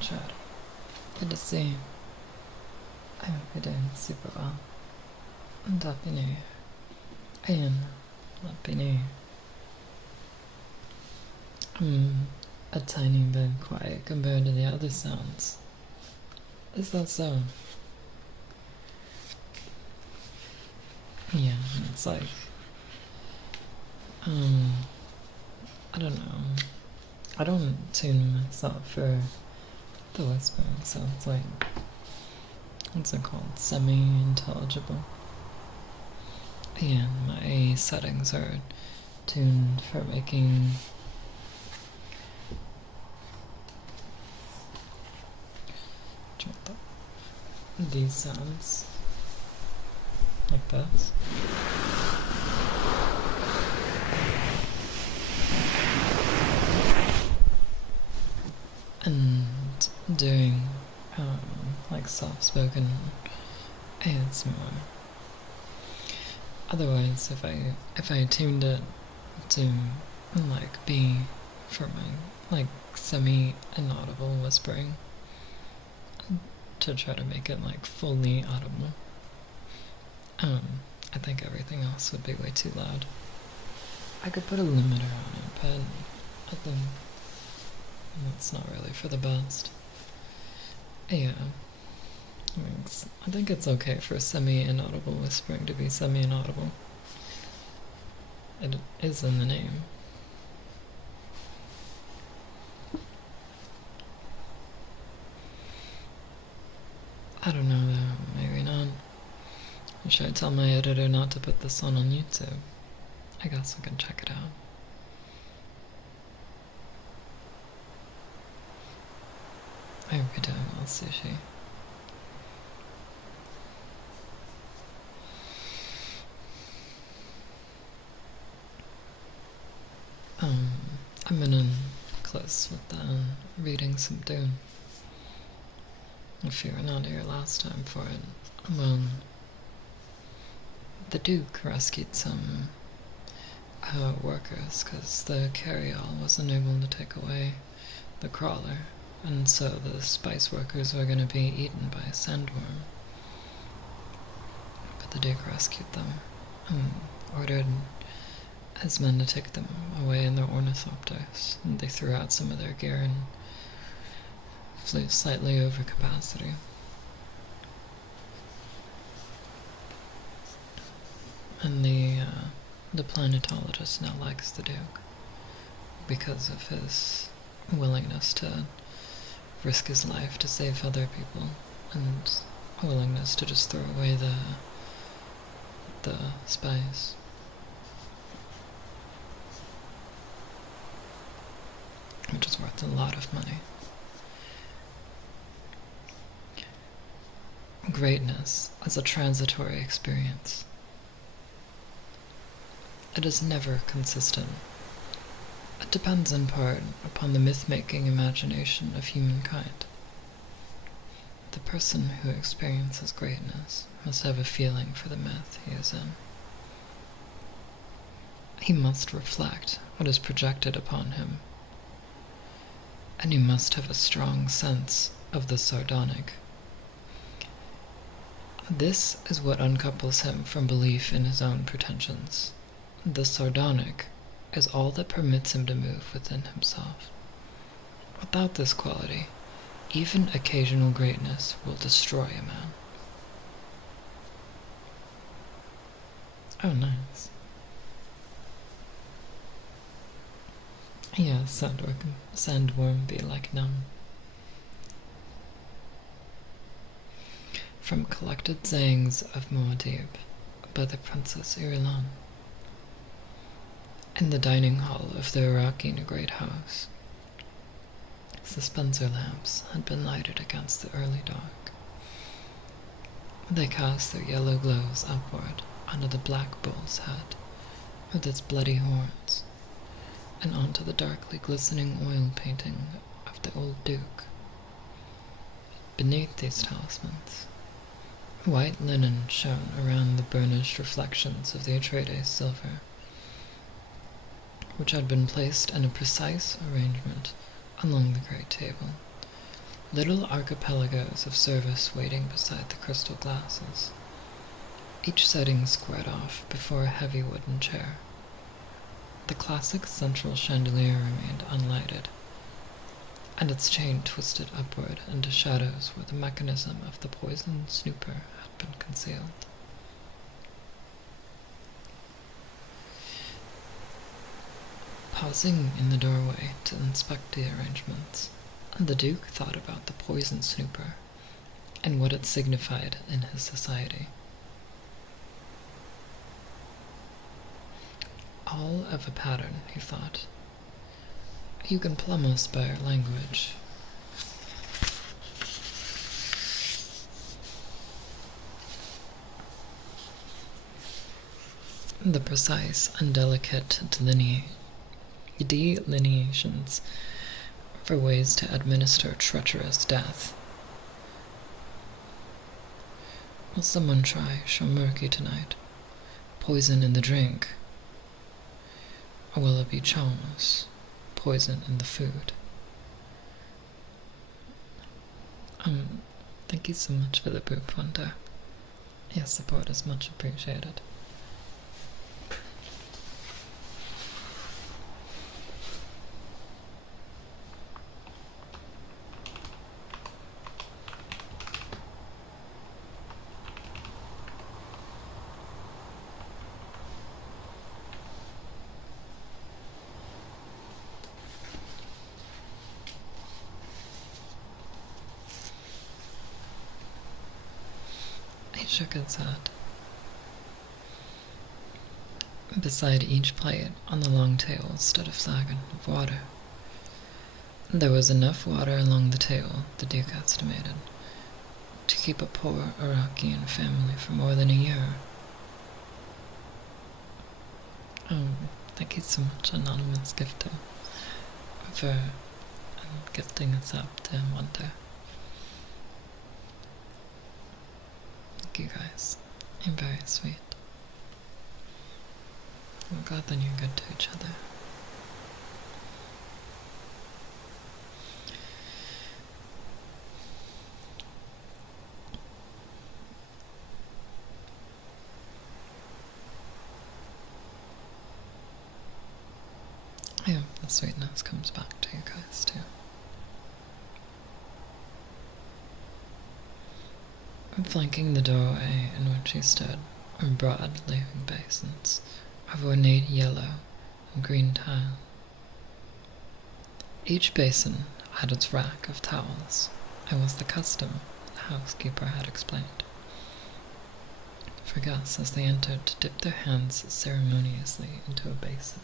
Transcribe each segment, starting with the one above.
Chad. Good to see you. I hope you're doing super well. And Happy New Year. And Happy New Year. I'm a tiny bit quiet compared to the other sounds. Is that so? Yeah, it's like, I don't know. I don't tune myself for the whispering, so it's like, what's it called? Semi-intelligible. And my settings are tuned for making these sounds like this. And doing like soft-spoken ASMR. Otherwise, if I tuned it to like be for my like semi-inaudible whispering to try to make it like fully audible, I think everything else would be way too loud. I could put a limiter on it, but I think that's not really for the best. Yeah. I think it's okay for semi-inaudible whispering to be semi-inaudible. It is in the name. I don't know though, maybe not. Should I tell my editor not to put this on YouTube? I guess I can check it out. I hope you're doing well, Sushi. I've been in close with reading some Dune. If you were not here last time for it, well, the Duke rescued some workers because the carry-all wasn't able to take away the crawler, and so the spice workers were going to be eaten by a sandworm. But the Duke rescued them and ordered his men to take them away in their ornithopters, and they threw out some of their gear and flew slightly over capacity. And the planetologist now likes the Duke because of his willingness to risk his life to save other people, and a willingness to just throw away the spice. Which is worth a lot of money. Greatness is a transitory experience. It is never consistent. It depends in part upon the myth-making imagination of humankind. The person who experiences greatness must have a feeling for the myth he is in. He must reflect what is projected upon him, and he must have a strong sense of the sardonic. This is what uncouples him from belief in his own pretensions. The sardonic is all that permits him to move within himself. Without this quality, even occasional greatness will destroy a man. Oh, nice. Yeah, sandworm be like numb. From Collected Sayings of Muad'Dib by the Princess Irulan. In the dining hall of the Iraqi great house, dispenser lamps had been lighted against the early dark. They cast their yellow glows upward onto the black bull's head with its bloody horns, and onto the darkly glistening oil painting of the old Duke. Beneath these talismans, white linen shone around the burnished reflections of the Atreides silver, which had been placed in a precise arrangement along the great table, little archipelagos of service waiting beside the crystal glasses, each setting squared off before a heavy wooden chair. The classic central chandelier remained unlighted, and its chain twisted upward into shadows where the mechanism of the poisoned snooper had been concealed. Pausing in the doorway to inspect the arrangements, the Duke thought about the poison snooper and what it signified in his society. All of a pattern, he thought. You can plumb us by our language. The precise and delicate delineations for ways to administer treacherous death. Will someone try murky tonight? Poison in the drink? Or will it be Chalmers? Poison in the food? Thank you so much for the book, Wanda. Your support is much appreciated. He shook his head. Beside each plate on the long table stood a flagon of water. There was enough water along the table, the Duke estimated, to keep a poor Iraqian family for more than a year. Thank you so much, Anonymous Gifter, for gifting us up to Wanda. Thank you guys. You're very sweet. I'm glad that you're good to each other. I hope the sweetness comes back to you guys too. Flanking the doorway in which he stood were broad laving basins of ornate yellow and green tile. Each basin had its rack of towels, and was the custom, the housekeeper had explained, for guests as they entered to dip their hands ceremoniously into a basin.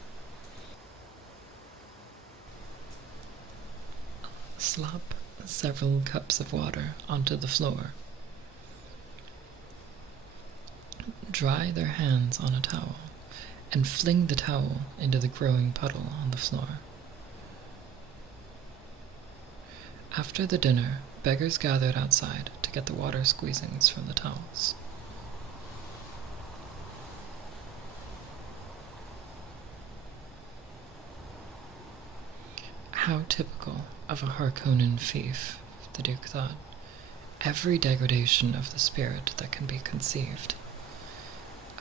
Slop several cups of water onto the floor. Dry their hands on a towel, and fling the towel into the growing puddle on the floor. After the dinner, beggars gathered outside to get the water squeezings from the towels. How typical of a Harkonnen fief, the Duke thought. Every degradation of the spirit that can be conceived.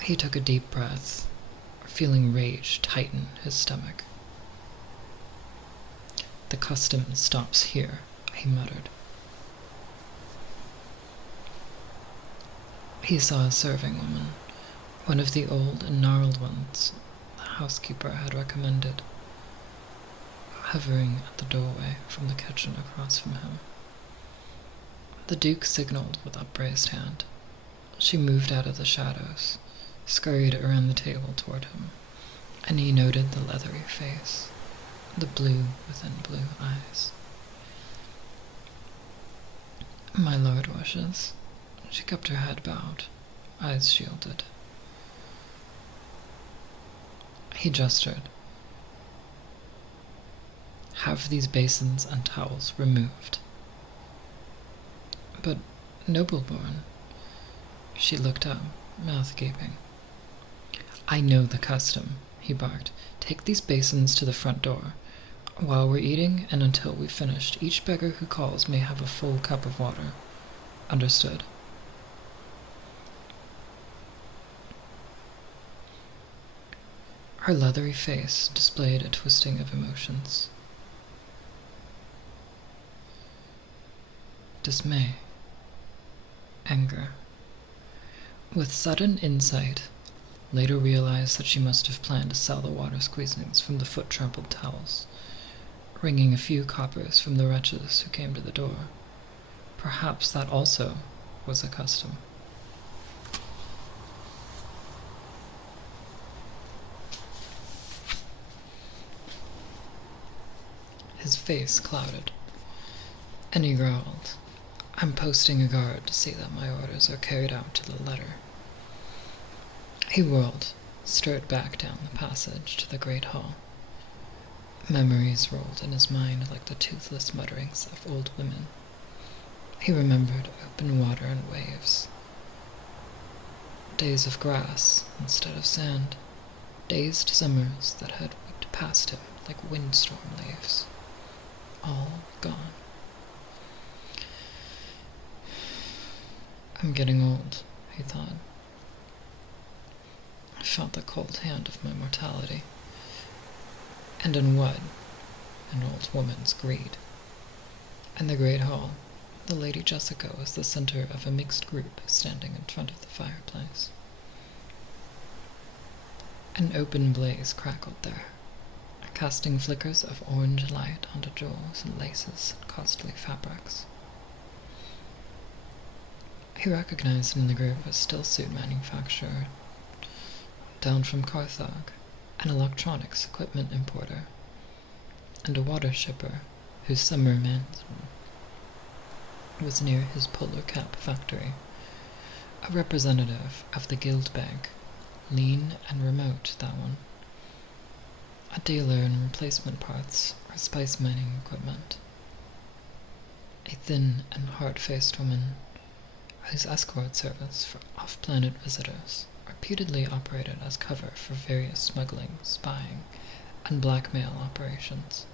He took a deep breath, feeling rage tighten his stomach. The custom stops here, he muttered. He saw a serving woman, one of the old and gnarled ones the housekeeper had recommended, hovering at the doorway from the kitchen across from him. The Duke signaled with upraised hand. She moved out of the shadows, scurried around the table toward him, and he noted the leathery face, the blue within blue eyes. My lord wishes. She kept her head bowed, eyes shielded. He gestured. Have these basins and towels removed. But, nobleborn, she looked up, mouth gaping. I know the custom, he barked. Take these basins to the front door. While we're eating and until we've finished, each beggar who calls may have a full cup of water. Understood? Her leathery face displayed a twisting of emotions. Dismay. Anger. With sudden insight, later realized that she must have planned to sell the water squeezings from the foot-trampled towels, wringing a few coppers from the wretches who came to the door. Perhaps that also was a custom. His face clouded, and he growled, "I'm posting a guard to see that my orders are carried out to the letter." He whirled, strode back down the passage to the great hall. Memories rolled in his mind like the toothless mutterings of old women. He remembered open water and waves. Days of grass instead of sand. Dazed summers that had whipped past him like windstorm leaves. All gone. I'm getting old, he thought. I felt the cold hand of my mortality. And in what? An old woman's greed. In the great hall, the Lady Jessica was the center of a mixed group standing in front of the fireplace. An open blaze crackled there, casting flickers of orange light onto jewels and laces and costly fabrics. He recognized in the group a stillsuit manufacturer, down from Carthage, an electronics equipment importer, and a water shipper whose summer mansion was near his polar cap factory, a representative of the Guild Bank, lean and remote, that one, a dealer in replacement parts or spice mining equipment, a thin and hard-faced woman whose escort service for off-planet visitors reputedly operated as cover for various smuggling, spying, and blackmail operations.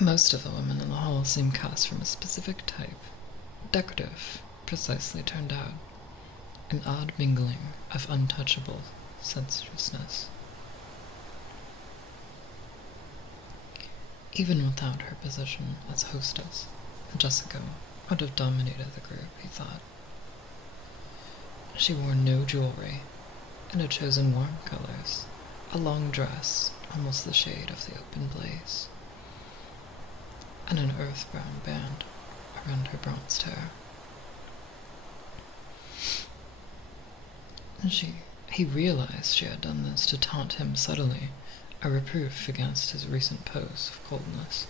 Most of the women in the hall seemed cast from a specific type, decorative, precisely turned out, an odd mingling of untouchable sensuousness. Even without her position as hostess, Jessica would have dominated the group, he thought. She wore no jewelry, and had chosen warm colors, a long dress, almost the shade of the open blaze, and an earth-brown band around her bronzed hair. He realized she had done this to taunt him subtly, a reproof against his recent pose of coldness.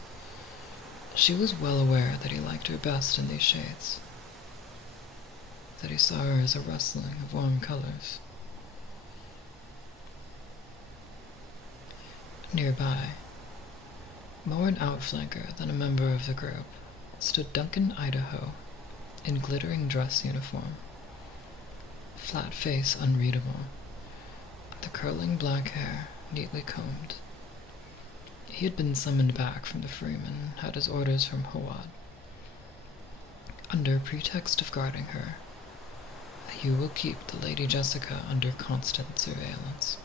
She was well aware that he liked her best in these shades, that he saw her as a rustling of warm colors. Nearby, more an outflanker than a member of the group, stood Duncan Idaho in glittering dress uniform, flat face unreadable, the curling black hair neatly combed. He had been summoned back from the Freeman, had his orders from Hawad. Under pretext of guarding her, you will keep the Lady Jessica under constant surveillance.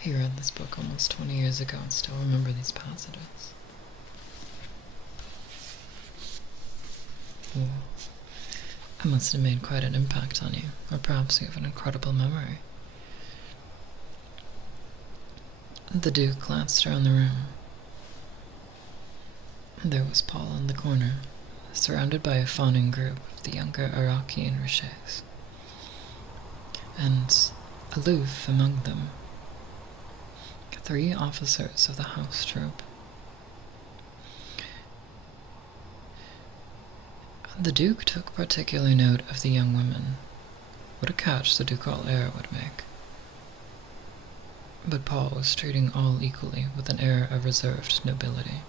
He read this book almost 20 years ago and still remember these passages. Ooh. I must have made quite an impact on you, or perhaps you have an incredible memory. The Duke glanced around the room. There was Paul in the corner, surrounded by a fawning group of the younger Iraqi and Riches, and aloof among them, 3 officers of the house troop. The Duke took particular note of the young women. What a catch the ducal heir would make. but Paul was treating all equally with an air of reserved nobility.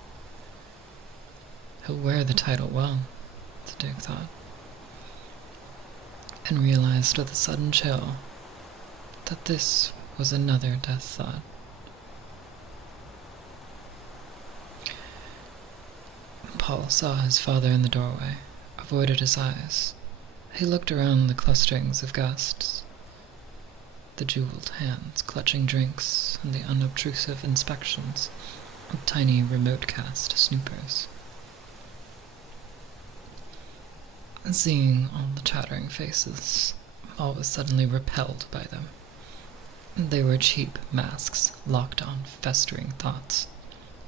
He'll wear the title well, the Duke thought, and realized with a sudden chill that this was another death thought. Paul saw his father in the doorway, avoided his eyes. He looked around the clusterings of guests, the jeweled hands clutching drinks and the unobtrusive inspections of tiny remote-cast snoopers. Seeing all the chattering faces, Paul was suddenly repelled by them. They were cheap masks locked on festering thoughts,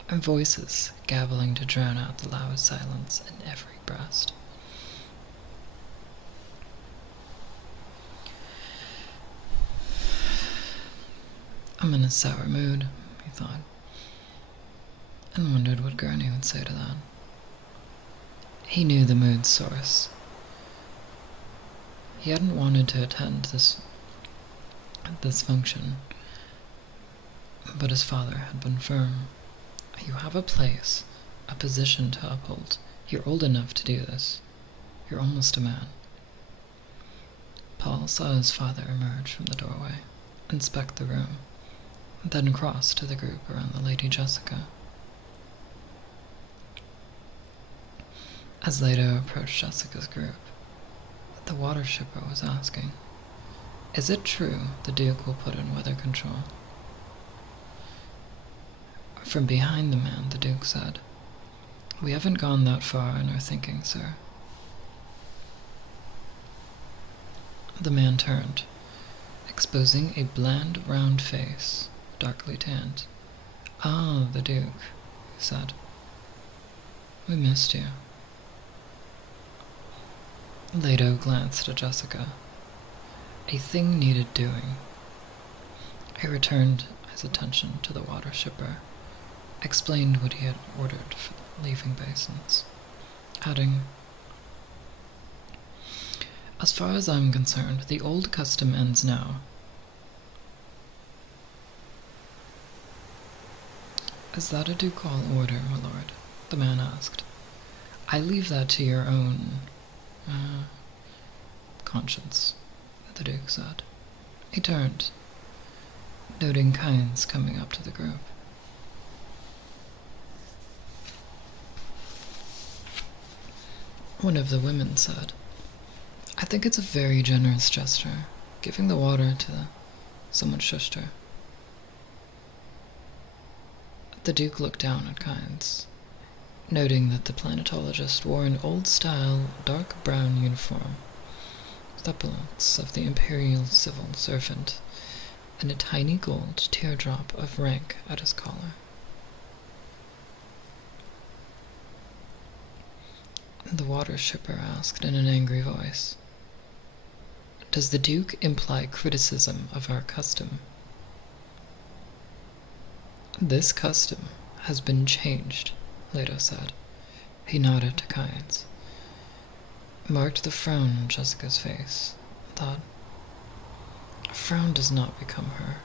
and voices gabbling to drown out the loud silence in every breast. I'm in a sour mood, he thought, and wondered what Gurney would say to that. He knew the mood's source. He hadn't wanted to attend this function, but his father had been firm. You have a place, a position to uphold. You're old enough to do this. You're almost a man. Paul saw his father emerge from the doorway, inspect the room, then cross to the group around the Lady Jessica. As Leto approached Jessica's group, the water shipper was asking, "Is it true the Duke will put in weather control?" From behind the man, the Duke said, "We haven't gone that far in our thinking, sir." The man turned, exposing a bland, round face, darkly tanned. "Ah, the Duke," he said. "We missed you." Leto glanced at Jessica. A thing needed doing. He returned his attention to the water shipper, explained what he had ordered for the leaving basins, adding, "As far as I'm concerned, the old custom ends now." "Is that a ducal order, my lord?" the man asked. "I leave that to your own conscience," the Duke said. He turned, noting Kynes coming up to the group. One of the women said, "I think it's a very generous gesture, giving the water to someone shushed her." The Duke looked down at Kynes, noting that the planetologist wore an old-style dark brown uniform, with epaulets of the Imperial Civil Servant, and a tiny gold teardrop of rank at his collar. The water shipper asked in an angry voice, "Does the Duke imply criticism of our custom?" "This custom has been changed," Leto said. He nodded to Kynes, marked the frown on Jessica's face, thought, "A frown does not become her,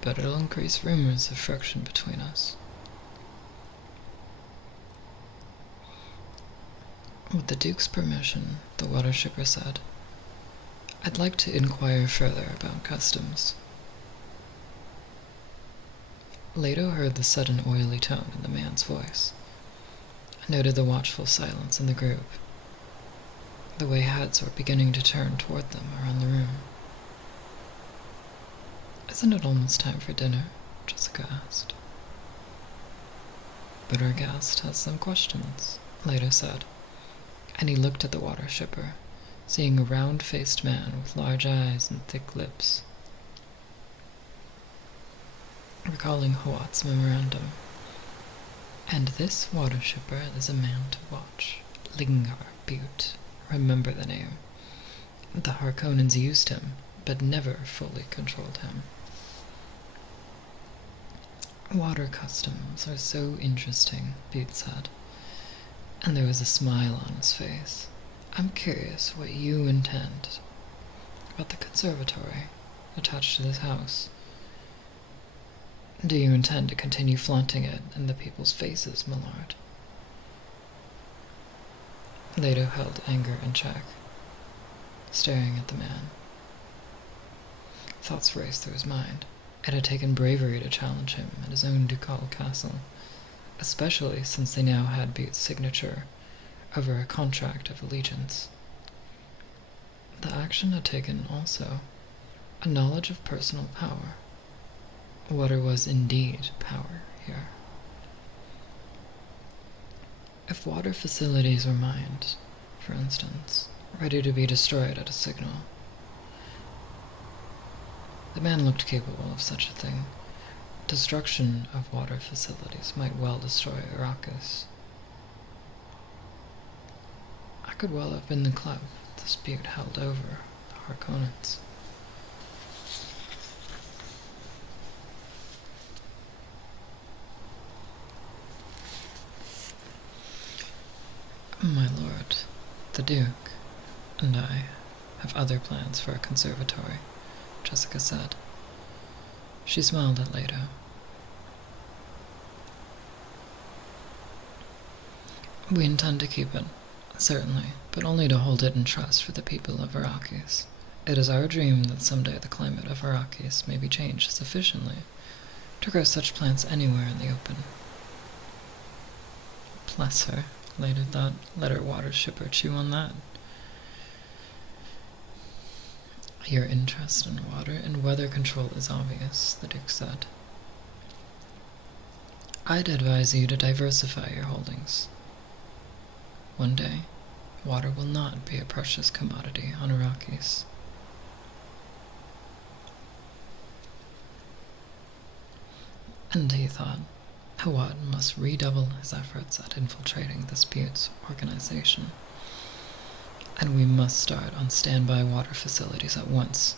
but it'll increase rumors of friction between us." With the Duke's permission, the water shipper said, "I'd like to inquire further about customs." Leto heard the sudden oily tone in the man's voice, noted the watchful silence in the group, the way heads were beginning to turn toward them around the room. "Isn't it almost time for dinner?" Jessica asked. "But our guest has some questions," Leto said, and he looked at the water shipper, seeing a round-faced man with large eyes and thick lips. Recalling Hawat's memorandum, "And this water shipper is a man to watch. Lingar Butte. Remember the name. The Harkonnens used him, but never fully controlled him." "Water customs are so interesting," Butte said, and there was a smile on his face. "I'm curious what you intend about the conservatory attached to this house. Do you intend to continue flaunting it in the people's faces, my lord? Leto held anger in check, staring at the man. Thoughts raced through his mind. It had taken bravery to challenge him at his own ducal castle, especially since they now had Butte's signature over a contract of allegiance. The action had taken, also, a knowledge of personal power. Water was indeed power here. If water facilities were mined, for instance, ready to be destroyed at a signal, the man looked capable of such a thing. Destruction of water facilities might well destroy Arrakis. I could well have been the club this Butte held over the Harkonnens. My lord, the Duke, and I have other plans for a conservatory, Jessica said. She smiled at Leto. We intend to keep it, certainly, but only to hold it in trust for the people of Arrakis. It is our dream that someday the climate of Arrakis may be changed sufficiently to grow such plants anywhere in the open. Bless her, Leto thought. Let her water shipper chew on that. Your interest in water and weather control is obvious, the Duke said. I'd advise you to diversify your holdings. One day, water will not be a precious commodity on Arrakis. And he thought, Hawat must redouble his efforts at infiltrating this Butte's organization. And we must start on standby water facilities at once.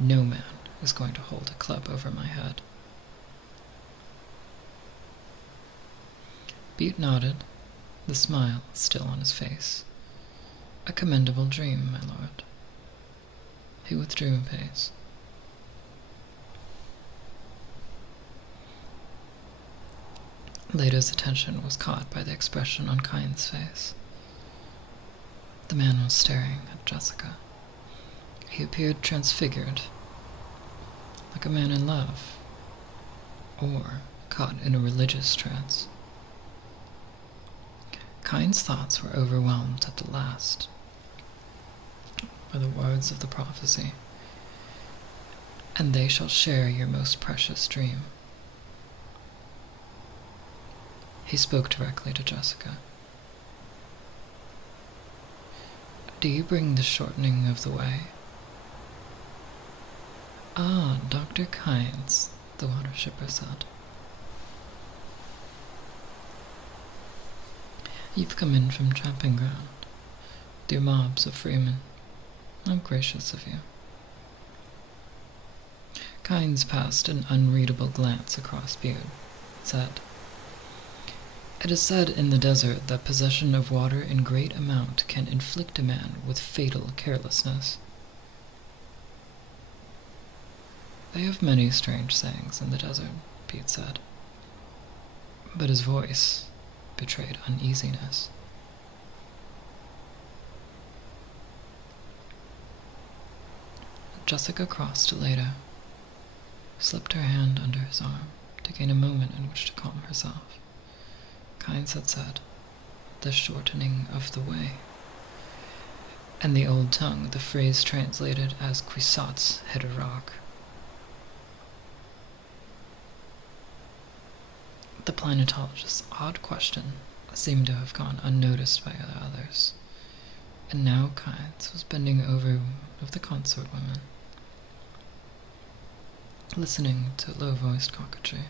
No man is going to hold a club over my head. Butte nodded, the smile still on his face. A commendable dream, my lord. He withdrew a pace. Leto's attention was caught by the expression on Kyne's face. The man was staring at Jessica. He appeared transfigured, like a man in love, or caught in a religious trance. Kyne's thoughts were overwhelmed at the last by the words of the prophecy, and they shall share your most precious dream. He spoke directly to Jessica. Do you bring the shortening of the way? Ah, Dr. Kynes, the water shipper said. You've come in from tramping ground, with your mobs of freemen. How gracious of you. Kynes passed an unreadable glance across Butte, said, It is said in the desert that possession of water in great amount can inflict a man with fatal carelessness. They have many strange sayings in the desert, Butte said. But his voice betrayed uneasiness. Jessica crossed to Leto, slipped her hand under his arm to gain a moment in which to calm herself. Kynes had said, the shortening of the way. In the old tongue, the phrase translated as Kwisatz Haderach. The planetologist's odd question seemed to have gone unnoticed by the others, and now Kynes was bending over one of the consort women, listening to low-voiced coquetry.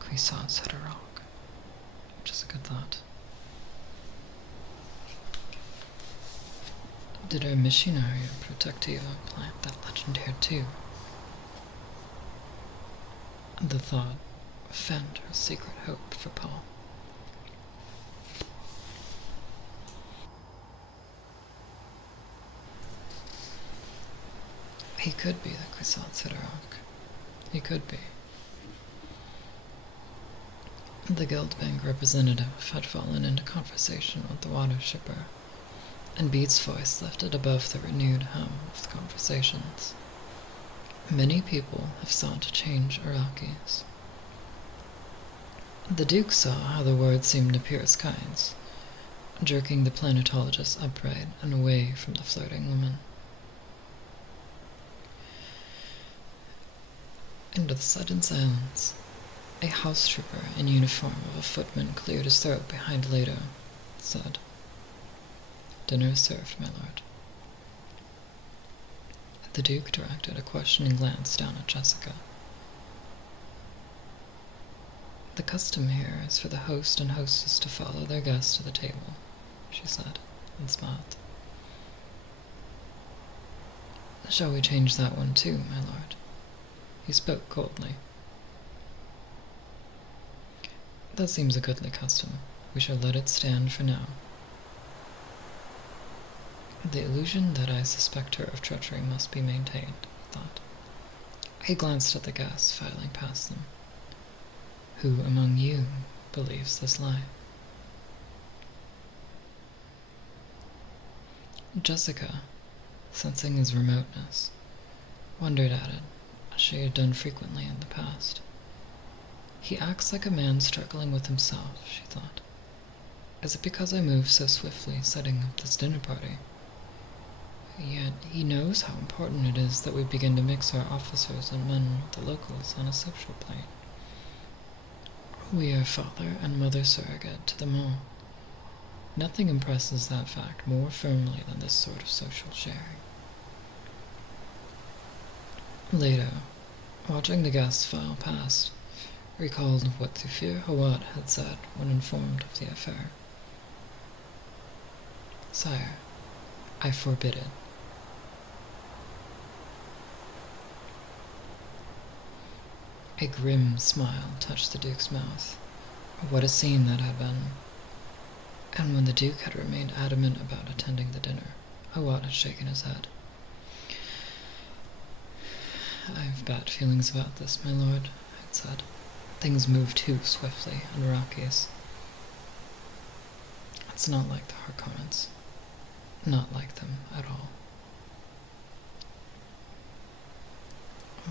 Kwisatz Haderach. Jessica thought. Did our missionary Protectiva plant that legend here too? The thought fanned her secret hope for Paul. He could be the Kwisatz Haderach. He could be. The Guild Bank representative had fallen into conversation with the water shipper, and Bede's voice lifted above the renewed hum of the conversations. Many people have sought to change Iraqis. The Duke saw how the words seemed to pierce Kynes, jerking the planetologist upright and away from the flirting woman. Into the sudden silence, a house trooper in uniform of a footman cleared his throat behind Leto, said, "Dinner is served, my lord." The Duke directed a questioning glance down at Jessica. "The custom here is for the host and hostess to follow their guests to the table," she said, and smiled. "Shall we change that one too, my lord?" He spoke coldly. "That seems a goodly custom. We shall let it stand for now." The illusion that I suspect her of treachery must be maintained, he thought. He glanced at the guests filing past them. "Who among you believes this lie?" Jessica, sensing his remoteness, wondered at it, as she had done frequently in the past. He acts like a man struggling with himself, she thought. Is it because I move so swiftly setting up this dinner party? Yet he knows how important it is that we begin to mix our officers and men with the locals on a social plane. We are father and mother surrogate to them all. Nothing impresses that fact more firmly than this sort of social sharing. Later, watching the guests file past, recalled what Thufir Hawat had said when informed of the affair. "Sire, I forbid it." A grim smile touched the Duke's mouth. What a scene that had been. And when the Duke had remained adamant about attending the dinner, Hawat had shaken his head. "I've bad feelings about this, my lord," had said. "Things move too swiftly in Iraqis. It's not like the Harkonnens. Not like them at all."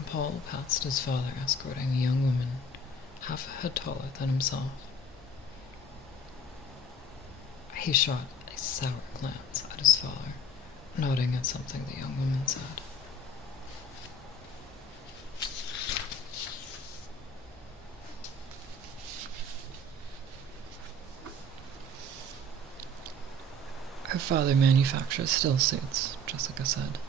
Paul passed his father escorting a young woman half a head taller than himself. He shot a sour glance at his father, nodding at something the young woman said. "Her father manufactures still suits," Jessica said.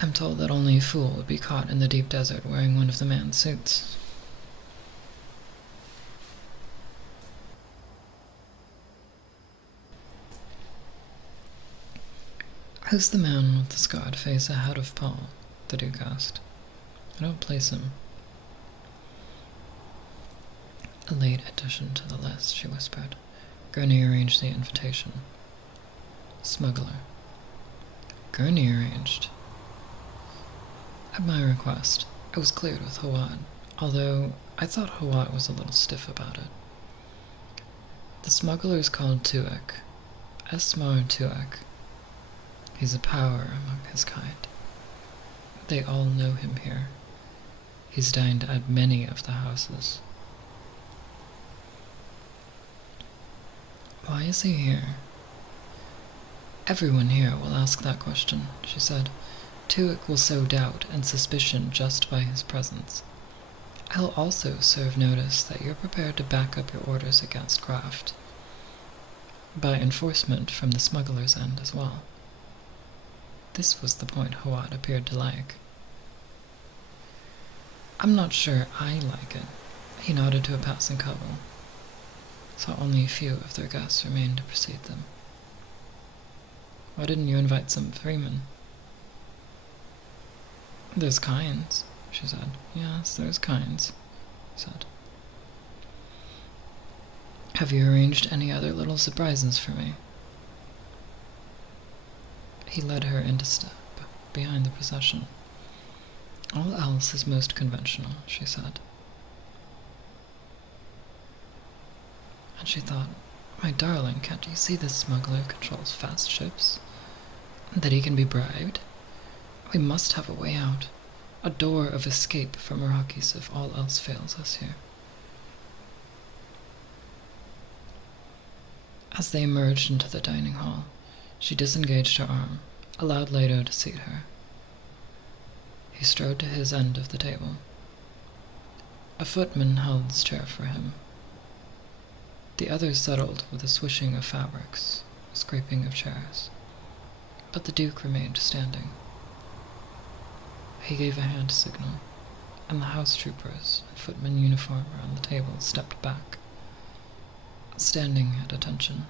"I'm told that only a fool would be caught in the deep desert wearing one of the man's suits." "Who's the man with the scarred face ahead of Paul?" the Duke asked. "I don't place him." "A late addition to the list," she whispered. Gurney arranged the invitation. "Smuggler." Gurney arranged. At my request, it was cleared with Hawat, although I thought Hawat was a little stiff about it. "The smuggler is called Tuek, Esmar Tuek. He's a power among his kind. They all know him here. He's dined at many of the houses." "Why is he here?" "Everyone here will ask that question," she said. "Tuek will sow doubt and suspicion just by his presence. I'll also serve notice that you're prepared to back up your orders against Kraft, by enforcement from the smuggler's end as well." This was the point Hawat appeared to like. "I'm not sure I like it." He nodded to a passing couple. Saw only a few of their guests remain to precede them. "Why didn't you invite some freemen?" "There's Kynes," she said. "Yes, there's Kynes," he said. "Have you arranged any other little surprises for me?" He led her into step, behind the procession. "All else is most conventional," she said. She thought, "My darling, can't you see this smuggler controls fast ships? That he can be bribed? We must have a way out, a door of escape from Arrakis if all else fails us here." As they emerged into the dining hall, she disengaged her arm, allowed Leto to seat her. He strode to his end of the table. A footman held his chair for him. The others settled with a swishing of fabrics, a scraping of chairs, but the Duke remained standing. He gave a hand signal, and the house troopers in footman uniform around the table stepped back, standing at attention.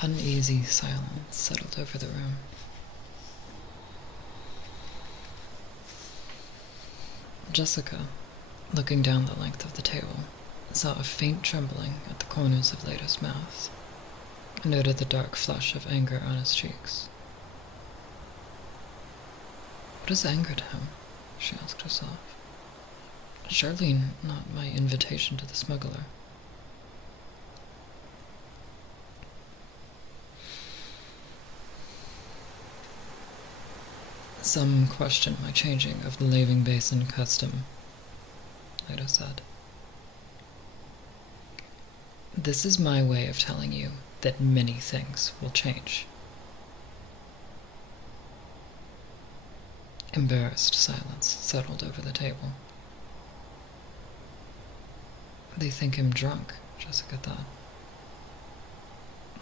Uneasy silence settled over the room. Jessica, looking down the length of the table, saw a faint trembling at the corners of Leto's mouth, and noted the dark flush of anger on his cheeks. What has angered him? She asked herself. Surely not my invitation to the smuggler. Some question my changing of the laving basin custom, Leto said. This is my way of telling you that many things will change. Embarrassed silence settled over the table. They think him drunk, Jessica thought.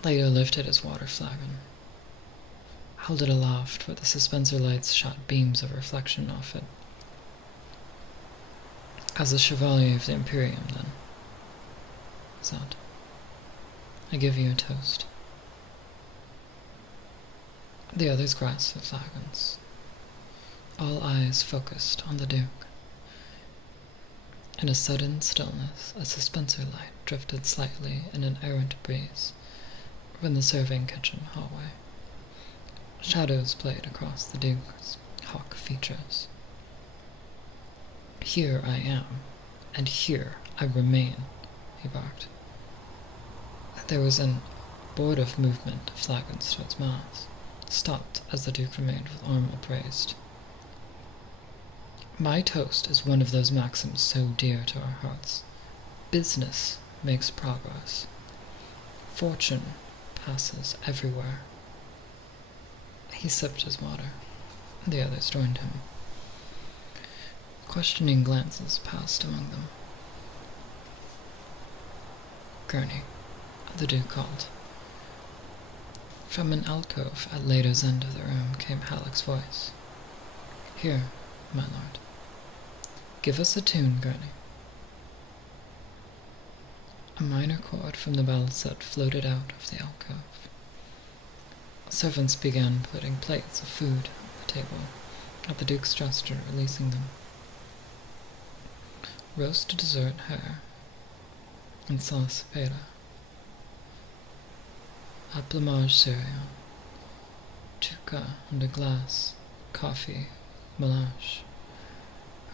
Leto lifted his water flagon, held it aloft where the suspensor lights shot beams of reflection off it. As a Chevalier of the Imperium, then, Zod, I give you a toast. The others grasped the flagons, all eyes focused on the Duke. In a sudden stillness, a suspensor light drifted slightly in an errant breeze from the serving kitchen hallway. Shadows played across the Duke's hawk features. Here I am, and here I remain, he barked. There was an abortive movement of flagons to its mouth, stopped as the Duke remained with arm upraised. My toast is one of those maxims so dear to our hearts. Business makes progress. Fortune passes everywhere. He sipped his water. The others joined him. Questioning glances passed among them. Gurney, the Duke called. From an alcove at Leto's end of the room came Halleck's voice. Here, my lord. Give us a tune, Gurney. A minor chord from the bell set floated out of the alcove. Servants began putting plates of food on the table, at the Duke's gesture releasing them. Roast dessert hare and sauce pera, a blamage cereal, chuka and a glass, coffee, melange.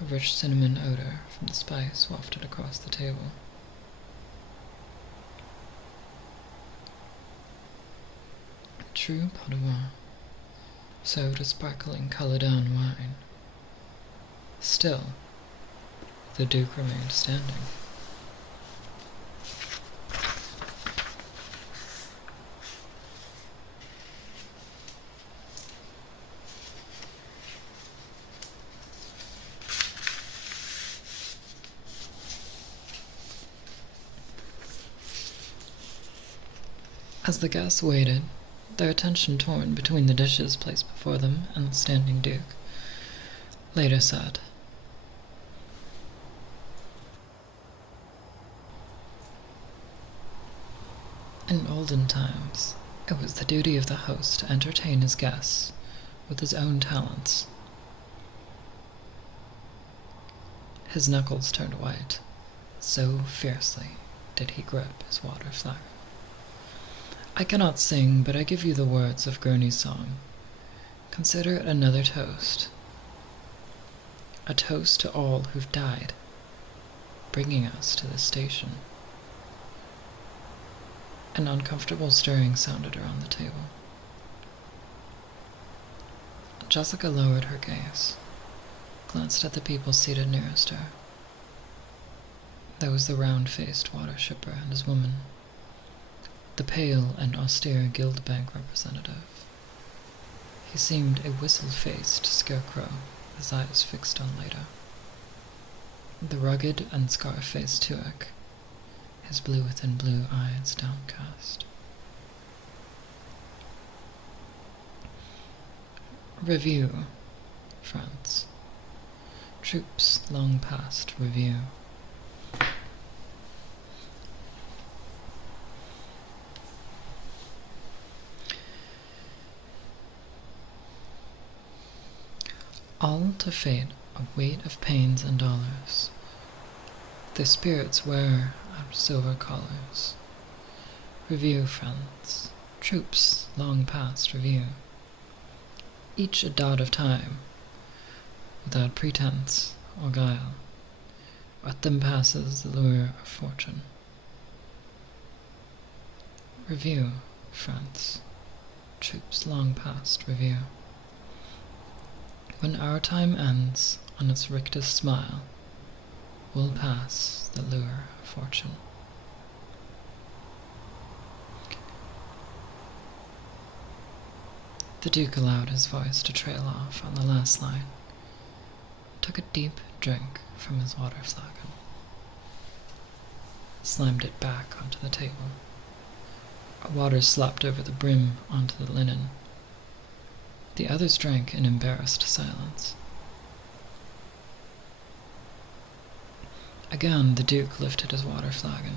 A rich cinnamon odor from the spice wafted across the table. True Padua served a sparkling Caledon wine. Still, the Duke remained standing. As the guests waited, their attention torn between the dishes placed before them and the standing Duke, Leto said, in olden times, it was the duty of the host to entertain his guests with his own talents. His knuckles turned white, so fiercely did he grip his water flagon. I cannot sing, but I give you the words of Gurney's song. Consider it another toast. a toast to all who've died, bringing us to the station. An uncomfortable stirring sounded around the table. Jessica lowered her gaze, glanced at the people seated nearest her. There was the round-faced water shipper and his woman, the pale and austere guild bank representative. He seemed a whistle-faced scarecrow, his eyes fixed on Leda. The rugged and scar-faced Tuick, his blue-within-blue eyes downcast. Review, France. Troops long past review. All to fate a weight of pains and dollars. Their spirits wear out silver collars. Review, friends. Troops long past review. Each a dot of time, without pretense or guile. At them passes the lure of fortune. Review, friends. Troops long past review. When our time ends on its rictus smile, we'll pass the lure of fortune. The Duke allowed his voice to trail off on the last line, took a deep drink from his water flagon, slammed it back onto the table. Water slopped over the brim onto the linen. The others drank in embarrassed silence. Again the Duke lifted his water flagon,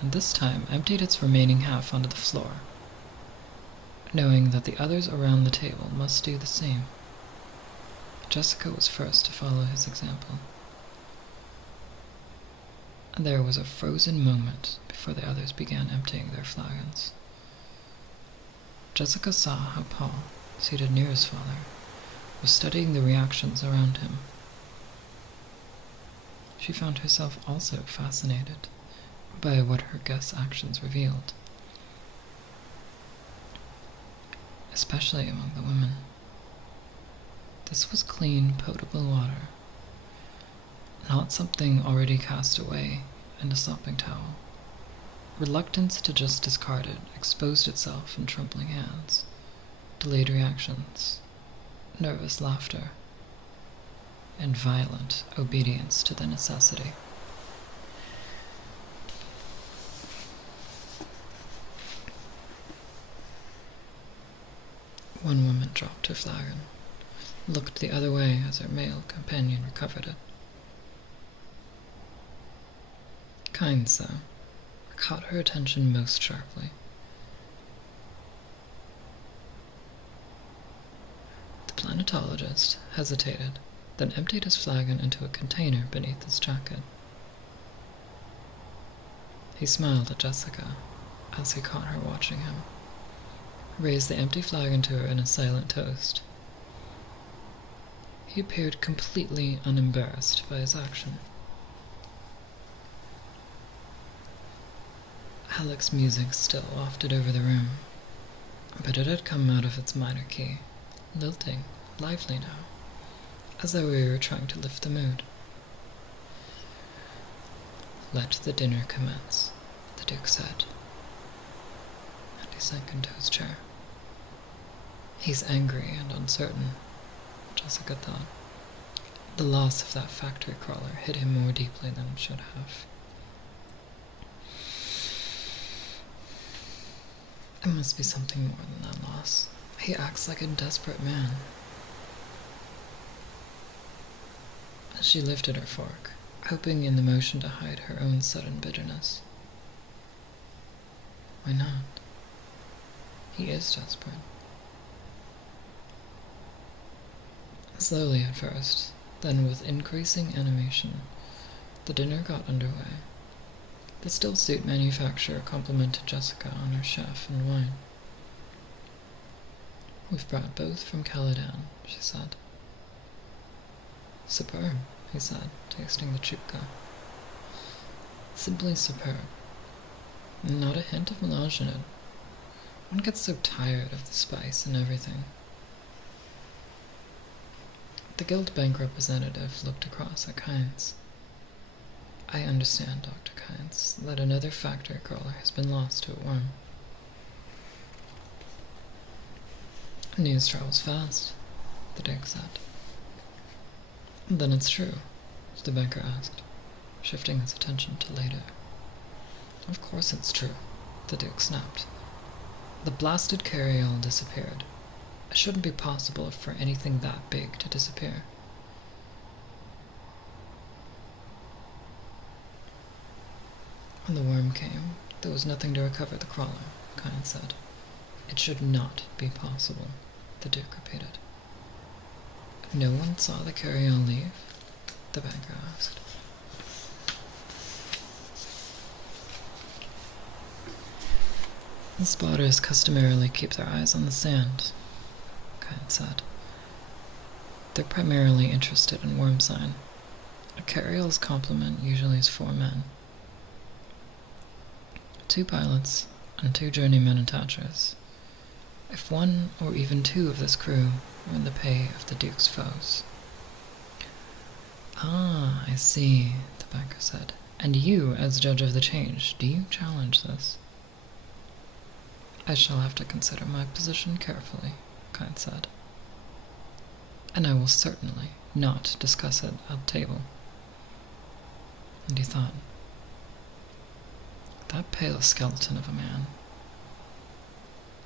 and this time emptied its remaining half onto the floor, knowing that the others around the table must do the same. Jessica was first to follow his example. And there was a frozen moment before the others began emptying their flagons. Jessica saw how Paul, seated near his father, was studying the reactions around him. She found herself also fascinated by what her guest's actions revealed, especially among the women. This was clean, potable water, not something already cast away in a sopping towel. Reluctance to just discard it exposed itself in trembling hands, delayed reactions, nervous laughter, and violent obedience to the necessity. One woman dropped her flagon, looked the other way as her male companion recovered it. Kind sir caught her attention most sharply. The planetologist hesitated, then emptied his flagon into a container beneath his jacket. He smiled at Jessica as he caught her watching him, raised the empty flagon to her in a silent toast. He appeared completely unembarrassed by his action. Alec's music still wafted over the room, but it had come out of its minor key, lilting, lively now, as though we were trying to lift the mood. "Let the dinner commence," the Duke said, and he sank into his chair. He's angry and uncertain, Jessica thought. The loss of that factory crawler hit him more deeply than it should have. It must be something more than that loss. He acts like a desperate man. She lifted her fork, hoping in the motion to hide her own sudden bitterness. Why not? He is desperate. Slowly at first, then with increasing animation, the dinner got underway. The still-suit manufacturer complimented Jessica on her chef and wine. "We've brought both from Caladan," she said. Superb, he said, tasting the chupka. Simply superb. Not a hint of melange in it. One gets so tired of the spice and everything. The Guild Bank representative looked across at Kynes. I understand, Dr. Kynes, that another factory crawler has been lost to a worm. News travels fast, the Duke said. Then it's true, the banker asked, shifting his attention to later. Of course it's true, the Duke snapped. The blasted carryall disappeared. It shouldn't be possible for anything that big to disappear. When the worm came, there was nothing to recover the crawler, Kynes said. It should not be possible, the Duke repeated. No one saw the carryall leave? The banker asked. The spotters customarily keep their eyes on the sand, Kynes said. They're primarily interested in worm sign. A carryall's complement usually is 4 men. 2 pilots and 2 journeymen attachers. If 1 or even 2 of this crew were in the pay of the Duke's foes. Ah, I see, the banker said. And you, as judge of the change, do you challenge this? I shall have to consider my position carefully, Kynes said. And I will certainly not discuss it at table. And he thought, that pale skeleton of a man.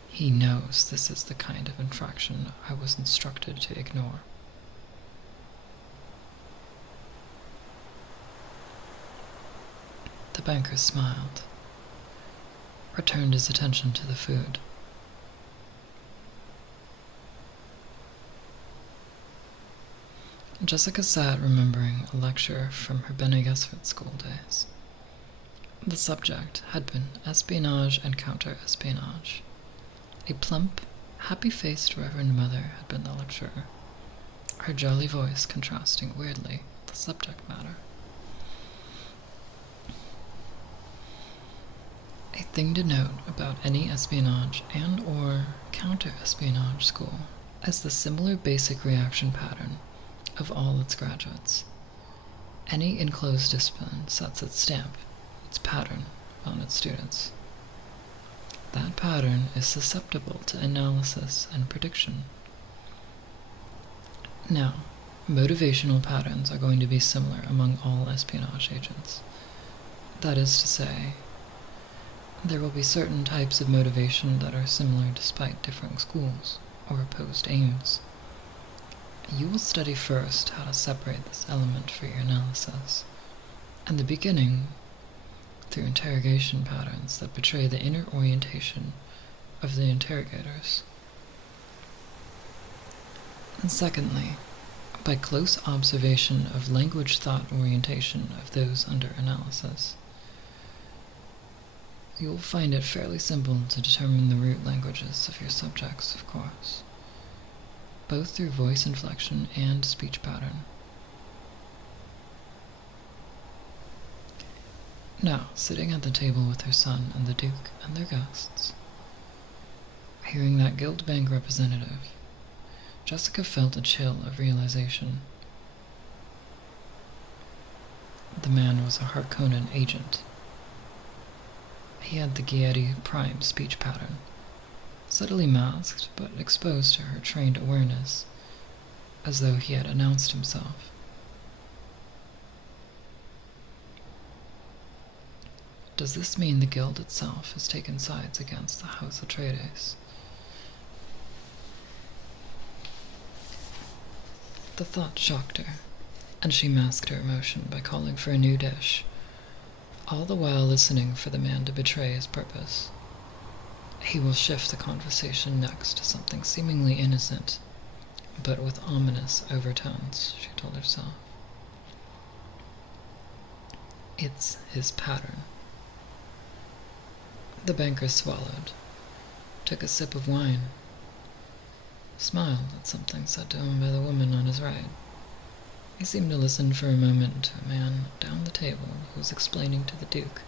He knows this is the kind of infraction I was instructed to ignore. The banker smiled, returned his attention to the food. Jessica sat remembering a lecture from her Bene Gesserit school days. The subject had been espionage and counter-espionage. A plump, happy-faced Reverend Mother had been the lecturer, her jolly voice contrasting weirdly with the subject matter. A thing to note about any espionage and or counter-espionage school is the similar basic reaction pattern of all its graduates. Any enclosed discipline sets its stamp, its pattern, on its students. That pattern is susceptible to analysis and prediction. Now, motivational patterns are going to be similar among all espionage agents. That is to say, there will be certain types of motivation that are similar despite differing schools or opposed aims. You will study first how to separate this element for your analysis. In the beginning, through interrogation patterns that betray the inner orientation of the interrogators. And secondly, by close observation of language thought orientation of those under analysis. You will find it fairly simple to determine the root languages of your subjects, of course, both through voice inflection and speech pattern. Now, sitting at the table with her son and the Duke and their guests, hearing that Guild Bank representative, Jessica felt a chill of realization. The man was a Harkonnen agent. He had the Giedi Prime speech pattern, subtly masked but exposed to her trained awareness, as though he had announced himself. Does this mean the Guild itself has taken sides against the House Atreides? The thought shocked her, and she masked her emotion by calling for a new dish, all the while listening for the man to betray his purpose. He will shift the conversation next to something seemingly innocent, but with ominous overtones, she told herself. It's his pattern. The banker swallowed, took a sip of wine, smiled at something said to him by the woman on his right. He seemed to listen for a moment to a man down the table who was explaining to the Duke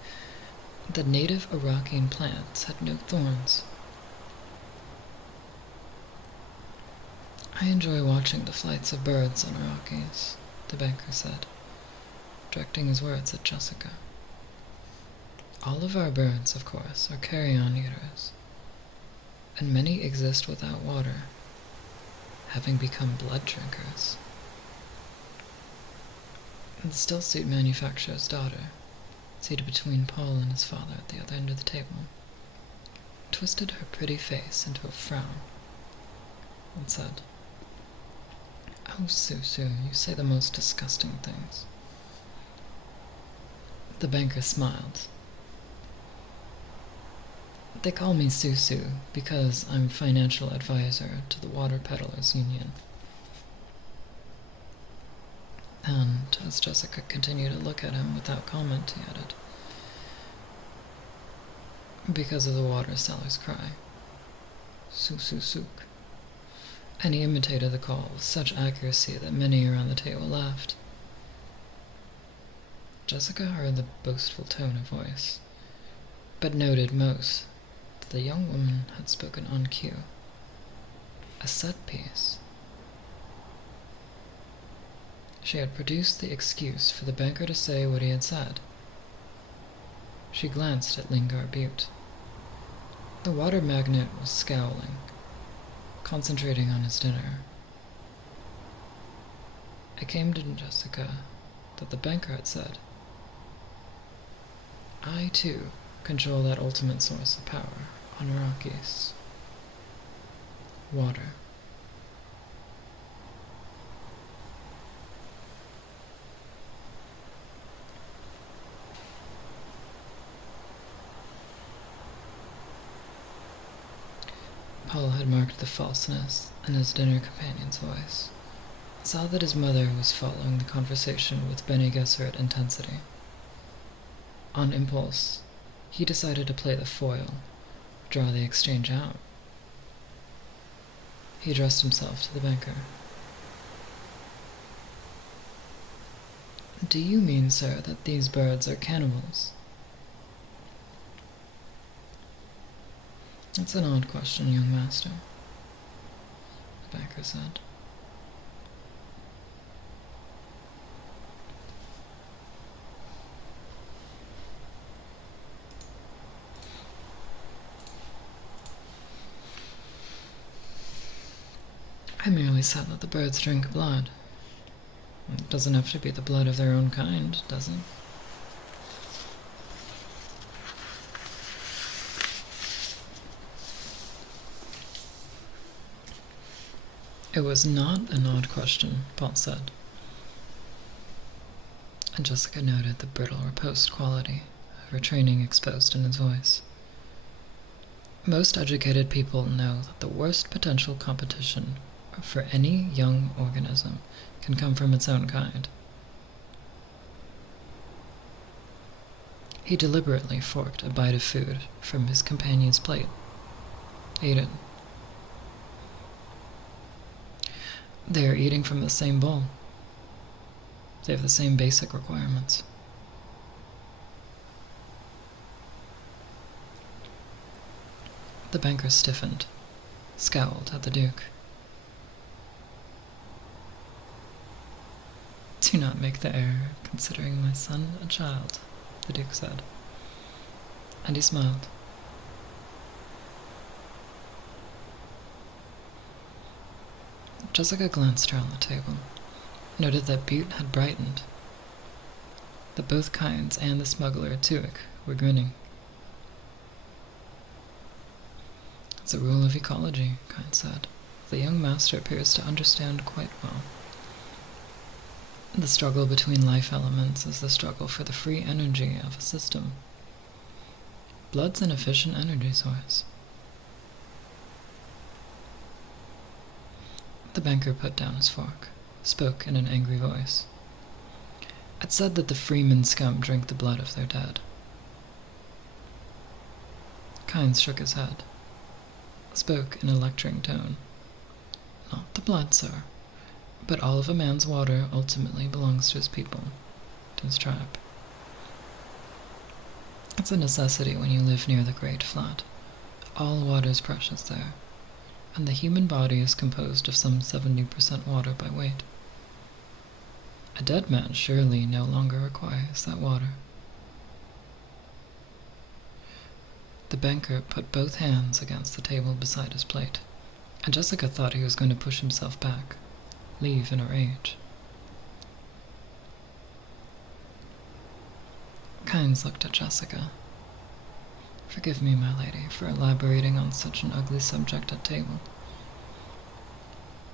that native Iraqian plants had no thorns. "I enjoy watching the flights of birds on Iraqis," the banker said, directing his words at Jessica. "All of our birds, of course, are carrion eaters, and many exist without water, having become blood drinkers." The stillsuit manufacturer's daughter, seated between Paul and his father at the other end of the table, twisted her pretty face into a frown and said, "Oh, Susu, you say the most disgusting things." The banker smiled. "They call me Susu because I'm financial advisor to the Water Peddlers Union." And as Jessica continued to look at him without comment, he added, "Because of the water seller's cry, Su-su-suk." And he imitated the call with such accuracy that many around the table laughed. Jessica heard the boastful tone of voice, but noted most that the young woman had spoken on cue, a set piece. She had produced the excuse for the banker to say what he had said. She glanced at Lingard Butte. The water magnate was scowling, concentrating on his dinner. It came to Jessica that the banker had said, "I, too, control that ultimate source of power on Arrakis. Water." Paul had marked the falseness in his dinner companion's voice, and saw that his mother was following the conversation with Bene Gesserit intensity. On impulse, he decided to play the foil, draw the exchange out. He addressed himself to the banker. "Do you mean, sir, that these birds are cannibals?" "That's an odd question, young master," the banker said. "I merely said that the birds drink blood. It doesn't have to be the blood of their own kind, does it?" "It was not an odd question," Paul said. And Jessica noted the brittle riposte quality of her training exposed in his voice. Most educated people know that the worst potential competition for any young organism can come from its own kind. He deliberately forked a bite of food from his companion's plate, ate it. They are eating from the same bowl. They have the same basic requirements. The banker stiffened, scowled at the Duke. "Do not make the error of considering my son a child," the Duke said, and he smiled. Jessica glanced around the table, noted that Butte had brightened, that both Kynes and the smuggler Tuick were grinning. "It's a rule of ecology," Kynes said. "The young master appears to understand quite well. The struggle between life elements is the struggle for the free energy of a system. Blood's an efficient energy source." The banker put down his fork, spoke in an angry voice. "It said that the freeman scum drink the blood of their dead." Kynes shook his head, spoke in a lecturing tone. "Not the blood, sir, But all of a man's water ultimately belongs to his people, to his tribe. It's a necessity when you live near the Great Flood. All water is precious there, and the human body is composed of some 70% water by weight. A dead man surely no longer requires that water. The banker put both hands against the table beside his plate, and Jessica thought he was going to push himself back, leave in a rage. Kynes looked at Jessica. "Forgive me, my lady, for elaborating on such an ugly subject at table.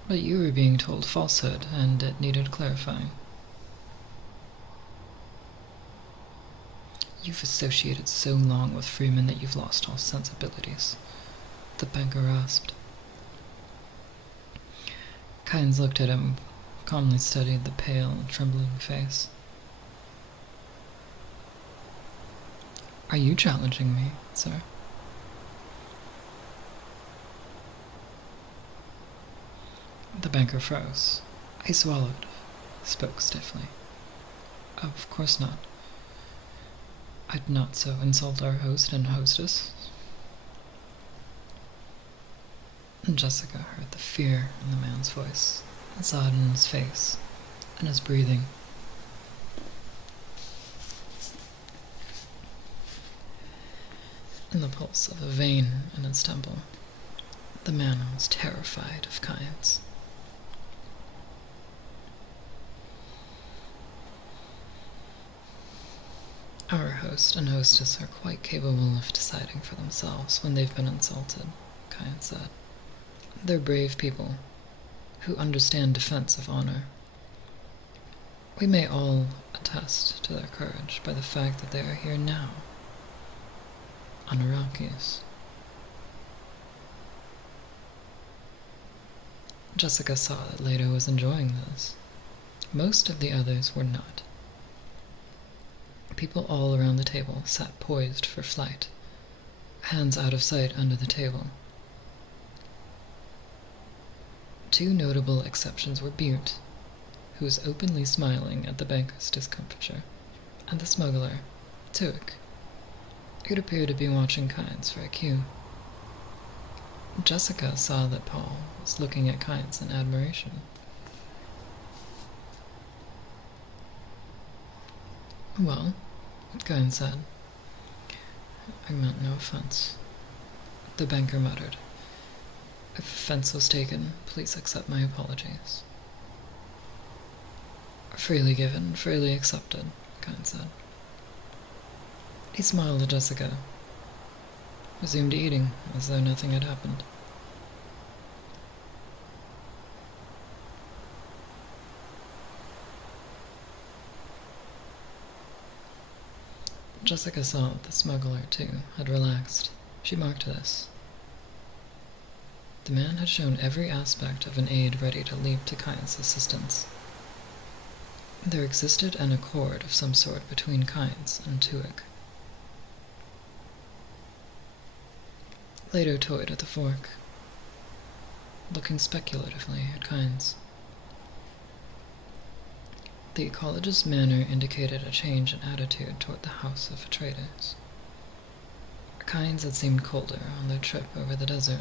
But you were being told falsehood, and it needed clarifying." "You've associated so long with Freeman that you've lost all sensibilities," the banker rasped. Kynes looked at him, calmly studied the pale, trembling face. "Are you challenging me, sir?" The banker froze. He swallowed, spoke stiffly. "Of course not. I'd not so insult our host and hostess." And Jessica heard the fear in the man's voice, and saw it in his face, and his breathing. In the pulse of a vein in his temple. The man was terrified of Kynes. "Our host and hostess are quite capable of deciding for themselves when they've been insulted," Kynes said. "They're brave people who understand defense of honor. We may all attest to their courage by the fact that they are here now, on Arrakis." Jessica saw that Leto was enjoying this. Most of the others were not. People all around the table sat poised for flight, hands out of sight under the table. Two notable exceptions were Butte, who was openly smiling at the banker's discomfiture, and the smuggler, Tuick, who appeared to be watching Kynes for a cue. Jessica saw that Paul was looking at Kynes in admiration. "Well," Kynes said, "I meant no offense." The banker muttered, "If offense was taken, please accept my apologies." "Freely given, freely accepted," Kynes said. He smiled at Jessica, resumed eating as though nothing had happened. Jessica saw that the smuggler, too, had relaxed. She marked this. The man had shown every aspect of an aide ready to leap to Kynes' assistance. There existed an accord of some sort between Kynes and Tuick. Leto toyed with the fork, looking speculatively at Kynes. The ecologist's manner indicated a change in attitude toward the House of Atreides. Kynes had seemed colder on their trip over the desert.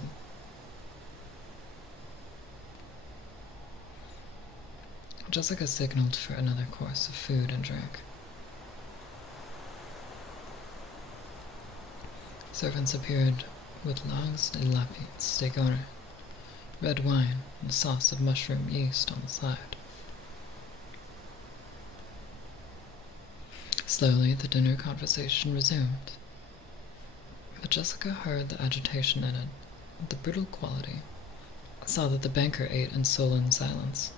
Jessica signaled for another course of food and drink. Servants appeared with logs de lapis, steak honor, red wine, and a sauce of mushroom yeast on the side. Slowly, the dinner conversation resumed, but Jessica heard the agitation in it, the brittle quality, saw that the banker ate in sullen silence.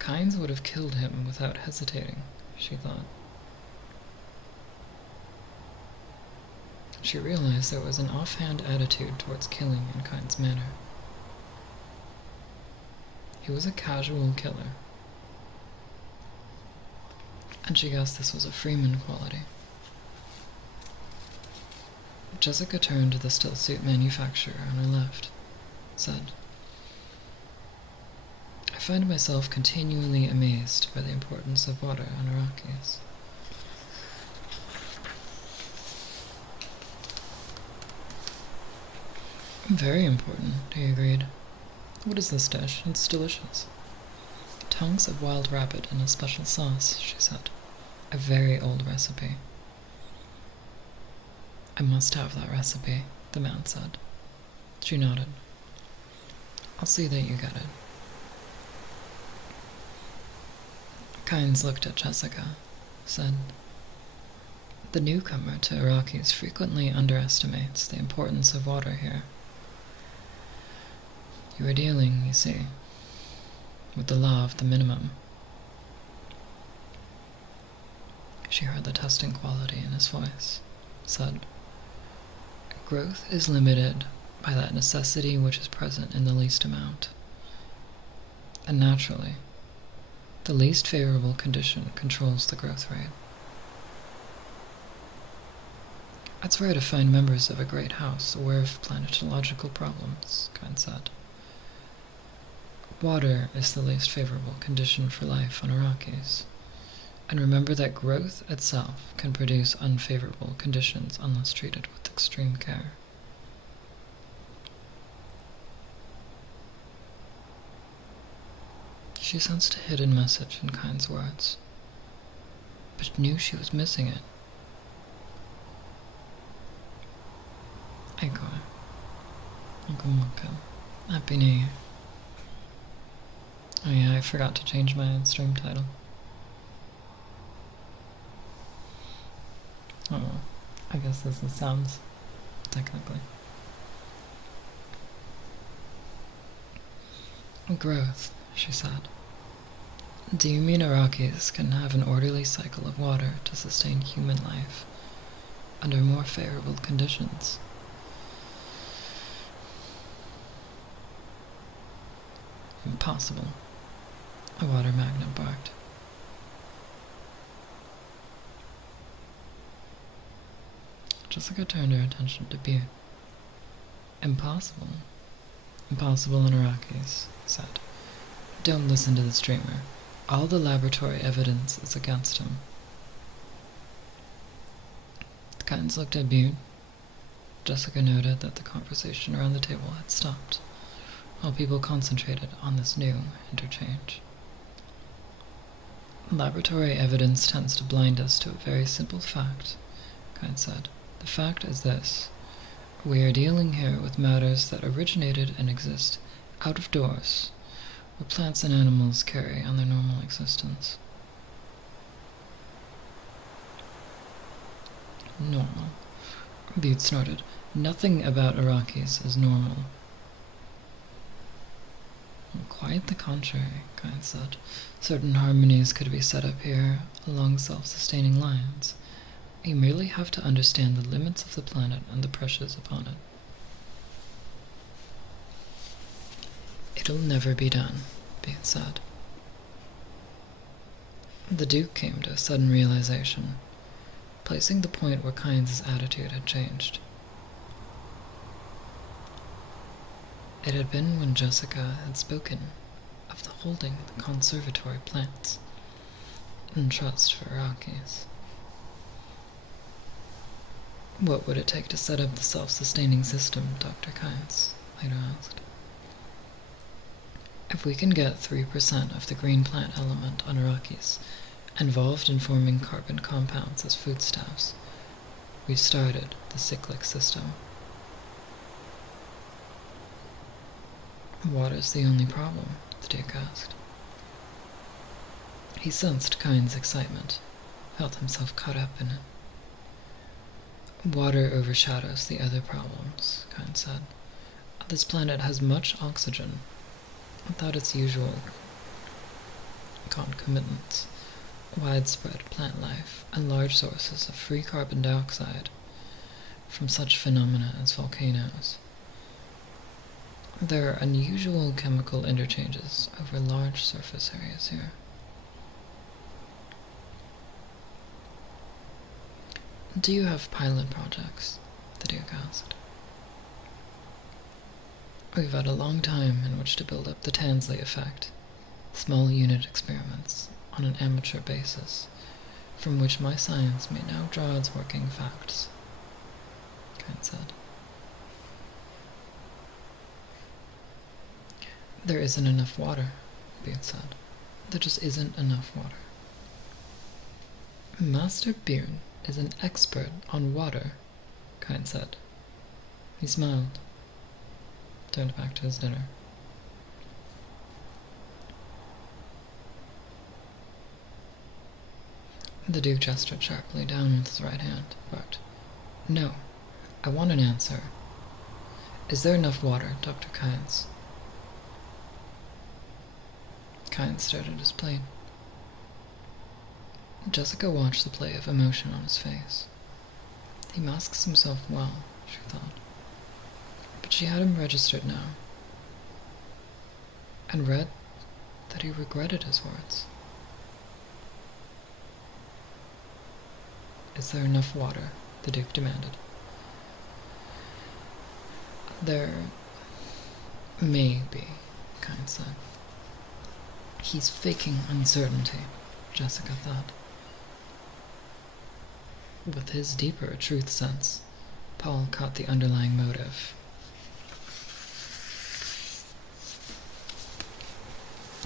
Kynes would have killed him without hesitating, she thought. She realized there was an offhand attitude towards killing in Kynes' manner. He was a casual killer, and she guessed this was a Freeman quality. Jessica turned to the stillsuit manufacturer on her left, said, find myself continually amazed by the importance of water on Arrakis. Very important, he agreed. What is this dish? It's delicious. Tongues of wild rabbit in a special sauce, she said. A very old recipe. I must have that recipe, the man said. She nodded. I'll see that you get it. Kynes looked at Jessica, said, the newcomer to Arrakis frequently underestimates the importance of water here. You are dealing, you see, with the law of the minimum. She heard the testing quality in his voice, said, growth is limited by that necessity which is present in the least amount. And naturally, the least favorable condition controls the growth rate. It's rare to find members of a great house aware of planetological problems, Kynes said. Water is the least favorable condition for life on Arrakis, and remember that growth itself can produce unfavorable conditions unless treated with extreme care. She sensed a hidden message in Kynes' words, but knew she was missing it. Echo. Happy New Year. Oh yeah, I forgot to change my stream title. Oh, I guess this is sounds, technically. Growth, she said. Do you mean Arrakis can have an orderly cycle of water to sustain human life under more favorable conditions? Impossible, a water magnet barked. Jessica turned her attention to Butte. Impossible. Impossible on Arrakis, he said. Don't listen to the streamer. All the laboratory evidence is against him. The Kynes looked at Butte. Jessica noted that the conversation around the table had stopped, while people concentrated on this new interchange. Laboratory evidence tends to blind us to a very simple fact, Kynes said. The fact is this. We are dealing here with matters that originated and exist out of doors, what plants and animals carry on their normal existence. Normal. Butte snorted. Nothing about Arrakis is normal. Quite the contrary, Kynes said. Certain harmonies could be set up here along self-sustaining lines. You merely have to understand the limits of the planet and the pressures upon it. It'll never be done, Butte said. The Duke came to a sudden realization, placing the point where Kynes' attitude had changed. It had been when Jessica had spoken of the holding the conservatory plants in trust for Arrakis. What would it take to set up the self-sustaining system, Dr. Kynes? Later asked. If we can get 3% of the green plant element on Arrakis involved in forming carbon compounds as foodstuffs, we've started the cyclic system. Water's the only problem, the Duke asked. He sensed Kynes' excitement, felt himself caught up in it. Water overshadows the other problems, Kynes said. This planet has much oxygen, without its usual concomitants, widespread plant life, and large sources of free carbon dioxide from such phenomena as volcanoes. There are unusual chemical interchanges over large surface areas here. Do you have pilot projects? The Duke asked. We've had a long time in which to build up the Tansley effect, Small unit experiments on an amateur basis, from which my science may now draw its working facts, Kynes said. There isn't enough water, Beard said. There just isn't enough water. Master Beard is an expert on water, Kynes said. He smiled, turned back to his dinner. The Duke gestured sharply down with his right hand, but, "No, I want an answer. Is there enough water, Dr. Kynes?" Kynes stared at his plate. Jessica watched the play of emotion on his face. He masks himself well, she thought. But she had him registered now, and read that he regretted his words. "Is there enough water?" the Duke demanded. "There may be," Kynes said. He's faking uncertainty, Jessica thought. With his deeper truth sense, Paul caught the underlying motive.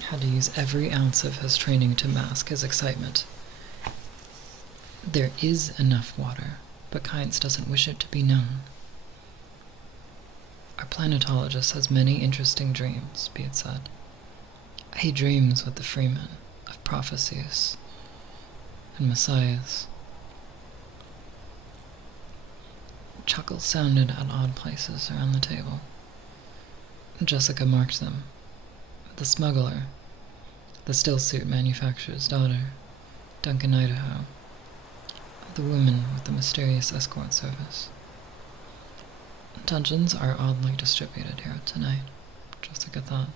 Had to use every ounce of his training to mask his excitement. There is enough water, but Kynes doesn't wish it to be known. Our planetologist has many interesting dreams, Beard said. He dreams with the freemen of prophecies and messiahs. Chuckles sounded at odd places around the table. Jessica marked them. The smuggler, the stillsuit manufacturer's daughter, Duncan Idaho, the woman with the mysterious escort service. Dungeons are oddly distributed here tonight, Jessica thought.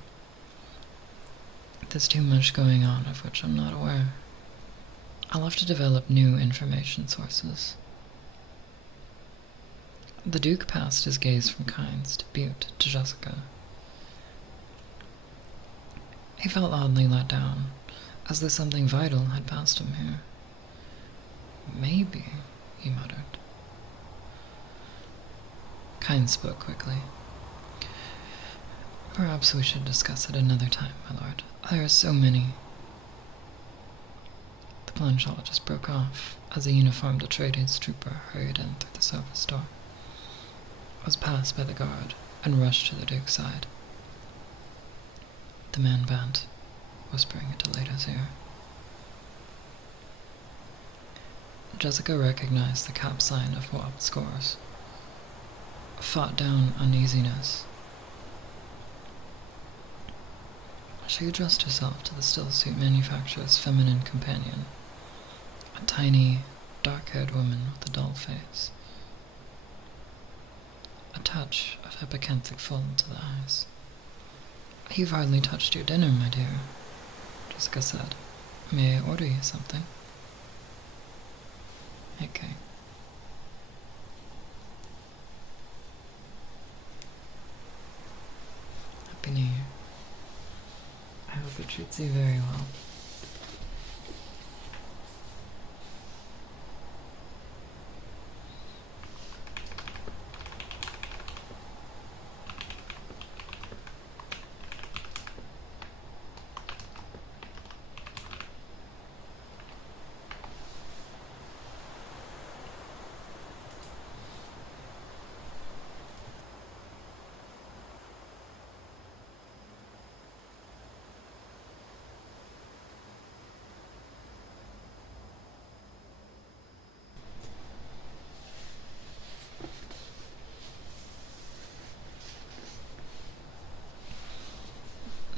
There's too much going on of which I'm not aware. I'll have to develop new information sources. The Duke passed his gaze from Kynes to Butte to Jessica. He felt oddly let down, as though something vital had passed him here. Maybe, he muttered. Kynes spoke quickly. Perhaps we should discuss it another time, my lord. There are so many. The planologist broke off as a uniformed Atreides trooper hurried in through the service door, was passed by the guard, and rushed to the Duke's side. The man bent, whispering into Leda's ear. Jessica recognized the cap sign of Wop Scores. Fought down uneasiness. She addressed herself to the stillsuit manufacturer's feminine companion, a tiny, dark-haired woman with a dull face. A touch of epicanthic fold to the eyes. "You've hardly touched your dinner, my dear," Jessica said. "May I order you something?" Okay. Happy New Year. I hope it treats you very well.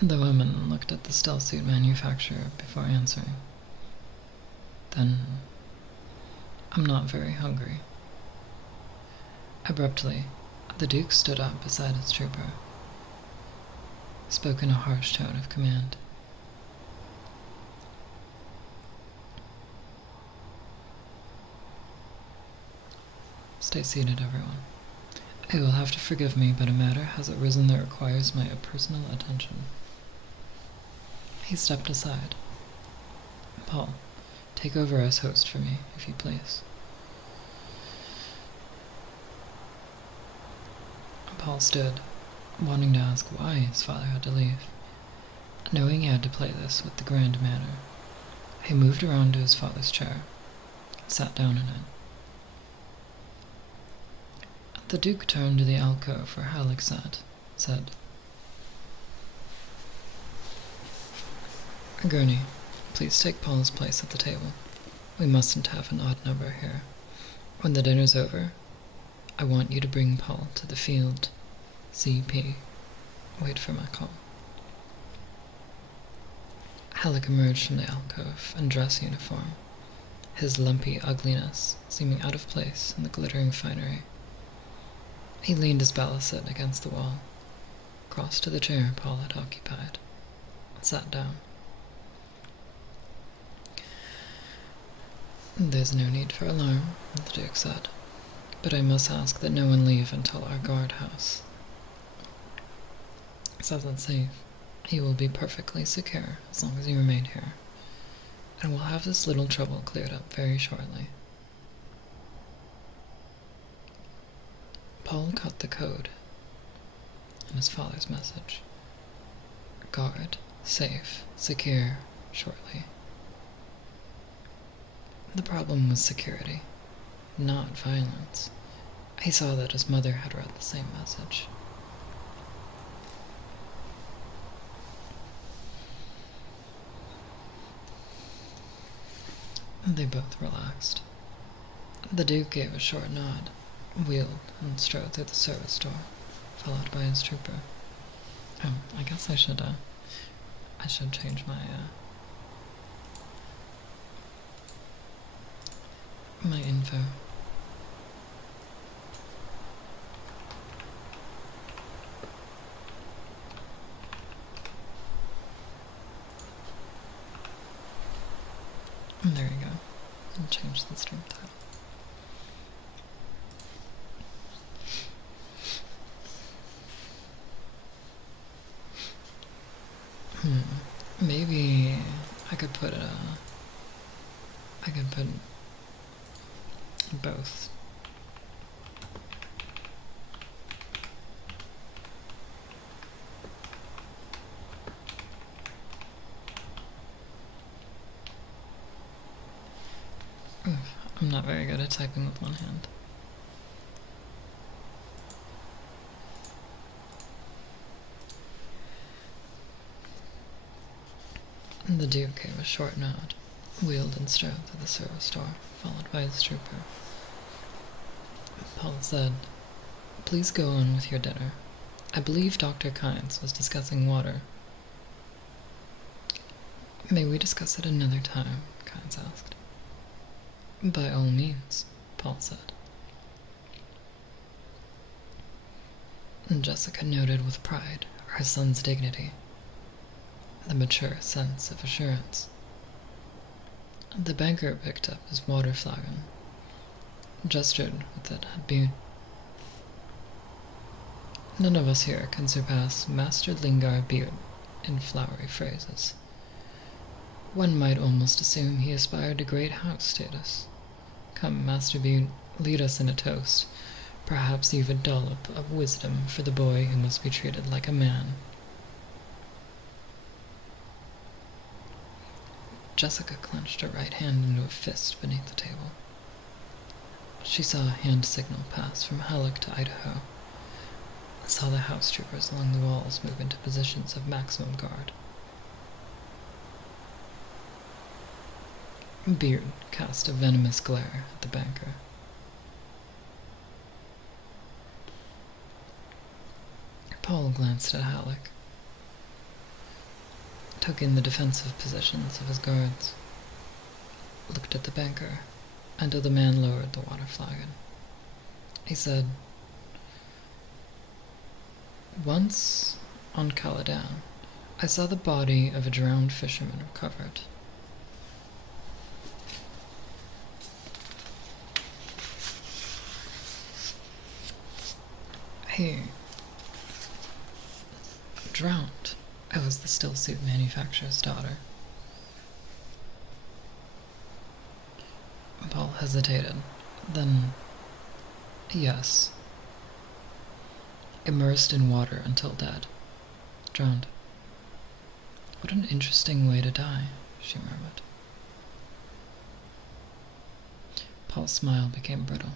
The woman looked at the stillsuit manufacturer before answering. Then, "I'm not very hungry." Abruptly, the Duke stood up beside his trooper, spoke in a harsh tone of command. "Stay seated, everyone. You will have to forgive me, but a matter has arisen that requires my personal attention." He stepped aside. Paul, take over as host for me, if you please. Paul stood, wanting to ask why his father had to leave. Knowing he had to play this with the grand manner, he moved around to his father's chair, sat down in it. The Duke turned to the alcove where Halleck sat, said, Gurney, please take Paul's place at the table. We mustn't have an odd number here. When the dinner's over, I want you to bring Paul to the field. CP. Wait for my call. Halleck emerged from the alcove in dress uniform, his lumpy ugliness seeming out of place in the glittering finery. He leaned his balisette against the wall, crossed to the chair Paul had occupied, and sat down. There's no need for alarm, the Duke said, but I must ask that no one leave until our guardhouse says it's safe. He will be perfectly secure as long as you remain here, and we'll have this little trouble cleared up very shortly. Paul caught the code in his father's message. Guard, safe, secure, shortly. The problem was security, not violence. He saw that his mother had read the same message. They both relaxed. The Duke gave a short nod, wheeled, and strode through the service door, followed by his trooper. Oh, I guess I should change my info. And there we go. I'll change the stream title. Maybe I could put both. I'm not very good at typing with one hand. The Duke gave a short nod, wheeled and strode through the service door, followed by his trooper. Paul said, Please go on with your dinner. I believe Dr. Kynes was discussing water. May we discuss it another time? Kynes asked. By all means, Paul said. And Jessica noted with pride her son's dignity, the mature sense of assurance. The banker picked up his water flagon, gestured with it at Bune. None of us here can surpass Master Lingard Bune in flowery phrases. One might almost assume he aspired to great house status. Come, Master Bune, lead us in a toast. Perhaps you've a dollop of wisdom for the boy who must be treated like a man. Jessica clenched her right hand into a fist beneath the table. She saw a hand signal pass from Halleck to Idaho, and saw the house troopers along the walls move into positions of maximum guard. Beard cast a venomous glare at the banker. Paul glanced at Halleck, took in the defensive positions of his guards, looked at the banker, until the man lowered the water flagon. He said, Once, on Caladan, I saw the body of a drowned fisherman recovered. He drowned. I was the stillsuit manufacturer's daughter. Paul hesitated. Then, yes. Immersed in water until dead. Drowned. What an interesting way to die, she murmured. Paul's smile became brittle.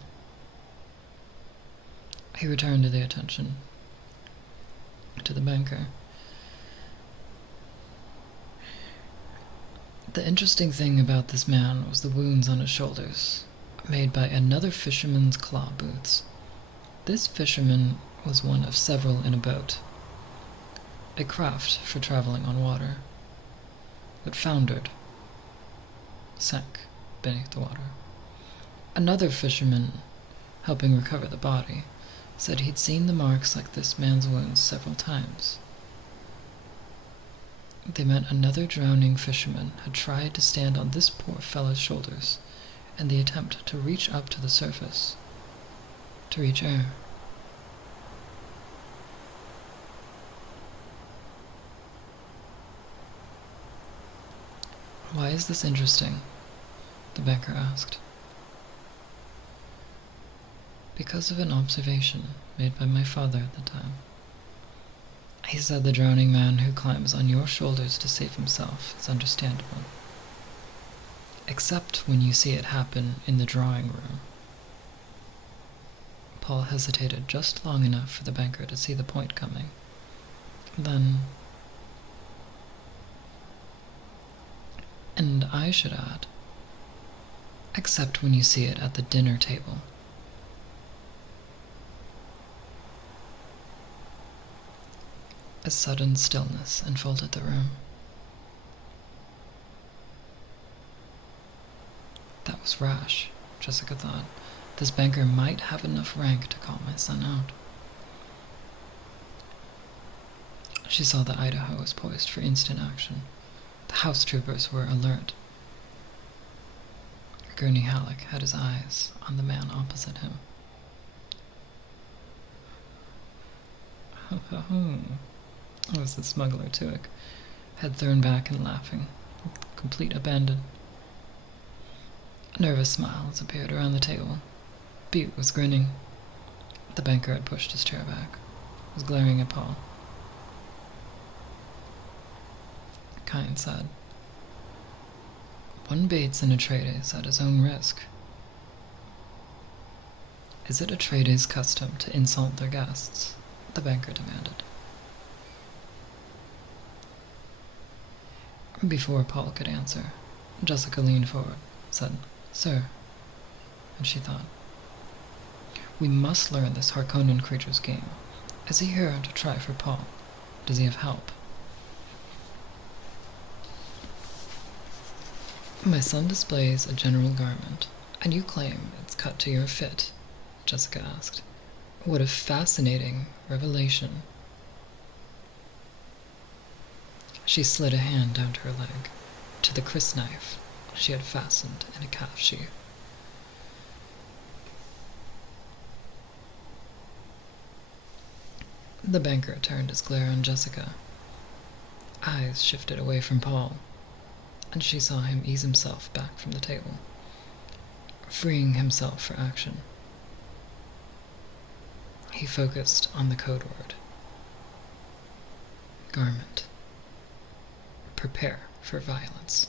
He returned to the attention to the banker. The interesting thing about this man was the wounds on his shoulders, made by another fisherman's claw boots. This fisherman was one of several in a boat, a craft for traveling on water, but foundered, sank beneath the water. Another fisherman, helping recover the body, said he'd seen the marks like this man's wounds several times. They meant another drowning fisherman had tried to stand on this poor fellow's shoulders in the attempt to reach up to the surface, to reach air. Why is this interesting? The banker asked. Because of an observation made by my father at the time. He said the drowning man who climbs on your shoulders to save himself is understandable, except when you see it happen in the drawing room. Paul hesitated just long enough for the banker to see the point coming. Then, and I should add, except when you see it at the dinner table. A sudden stillness enfolded the room. That was rash, Jessica thought. This banker might have enough rank to call my son out. She saw that Idaho was poised for instant action. The house troopers were alert. Gurney Halleck had his eyes on the man opposite him. It was the smuggler, Tuick, head thrown back and laughing, with complete abandon. Nervous smiles appeared around the table. Butte was grinning. The banker had pushed his chair back, was glaring at Paul. Kynes said, "One baits in Atreides at his own risk." "Is it Atreides' custom to insult their guests?" the banker demanded. Before Paul could answer, Jessica leaned forward, said, "Sir," and she thought, "We must learn this Harkonnen creature's game. Is he here to try for Paul? Does he have help?" "My son displays a general garment, and you claim it's cut to your fit," Jessica asked. "What a fascinating revelation." She slid a hand down to her leg, to the crysknife she had fastened in a calf sheath. The banker turned his glare on Jessica. Eyes shifted away from Paul, and she saw him ease himself back from the table, freeing himself for action. He focused on the code word. Garment. Prepare for violence.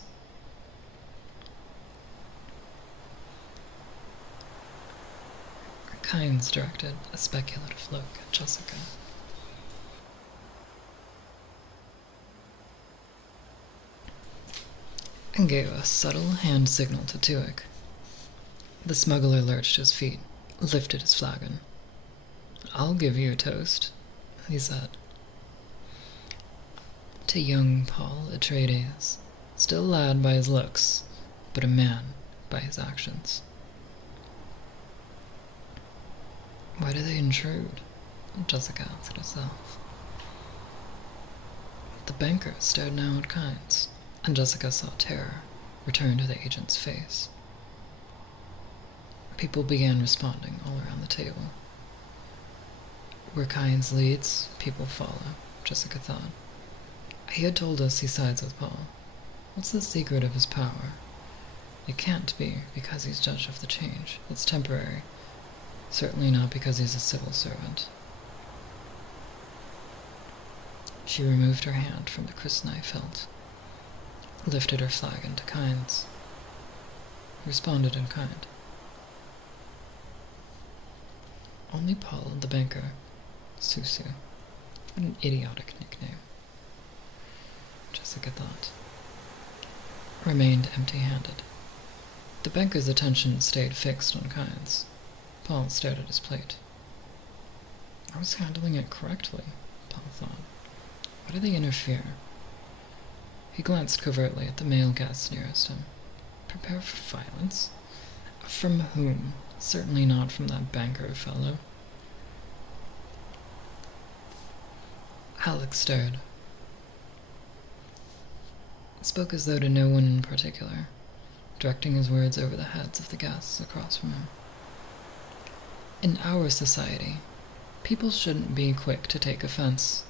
Kynes directed a speculative look at Jessica. And gave a subtle hand signal to Tuick. The smuggler lurched his feet, lifted his flagon. "I'll give you a toast," he said. "To young Paul Atreides, still a lad by his looks, but a man by his actions." Why do they intrude? Jessica asked herself. The banker stared now at Kynes, and Jessica saw terror return to the agent's face. People began responding all around the table. Where Kynes leads, people follow, Jessica thought. He had told us he sides with Paul. What's the secret of his power? It can't be because he's judge of the change. It's temporary. Certainly not because he's a civil servant. She removed her hand from the crysknife hilt, lifted her flagon to Kynes, responded in kind. Only Paul and the banker, Susu. What an idiotic nickname, Jessica thought. Remained empty-handed. The banker's attention stayed fixed on Kynes. Paul stared at his plate. I was handling it correctly, Paul thought. Why do they interfere? He glanced covertly at the male guest nearest him. Prepare for violence? From whom? Certainly not from that banker fellow. Halleck stared. Spoke as though to no one in particular, directing his words over the heads of the guests across from him. In our society, people shouldn't be quick to take offense.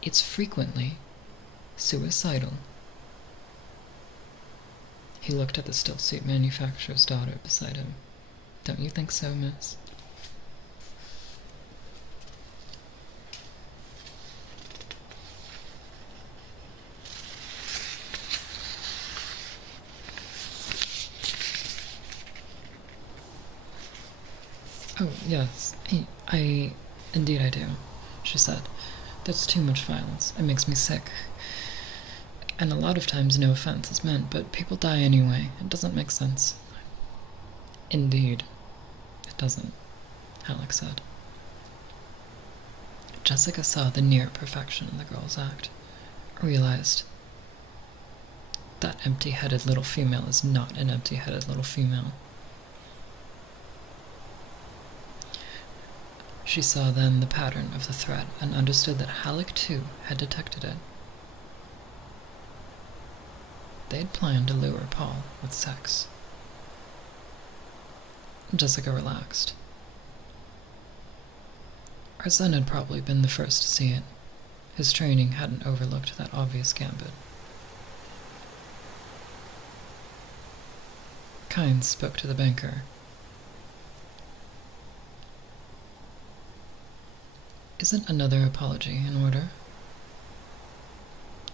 It's frequently suicidal. He looked at the still-suit manufacturer's daughter beside him. Don't you think so, miss? Oh, yes. Indeed I do, she said. That's too much violence. It makes me sick. And a lot of times no offense is meant, but people die anyway. It doesn't make sense. Indeed, it doesn't, Halleck said. Jessica saw the near perfection in the girl's act, realized that empty-headed little female is not an empty-headed little female. She saw then the pattern of the threat and understood that Halleck, too, had detected it. They had planned to lure Paul with sex. Jessica relaxed. Her son had probably been the first to see it. His training hadn't overlooked that obvious gambit. Kynes spoke to the banker. Isn't another apology in order?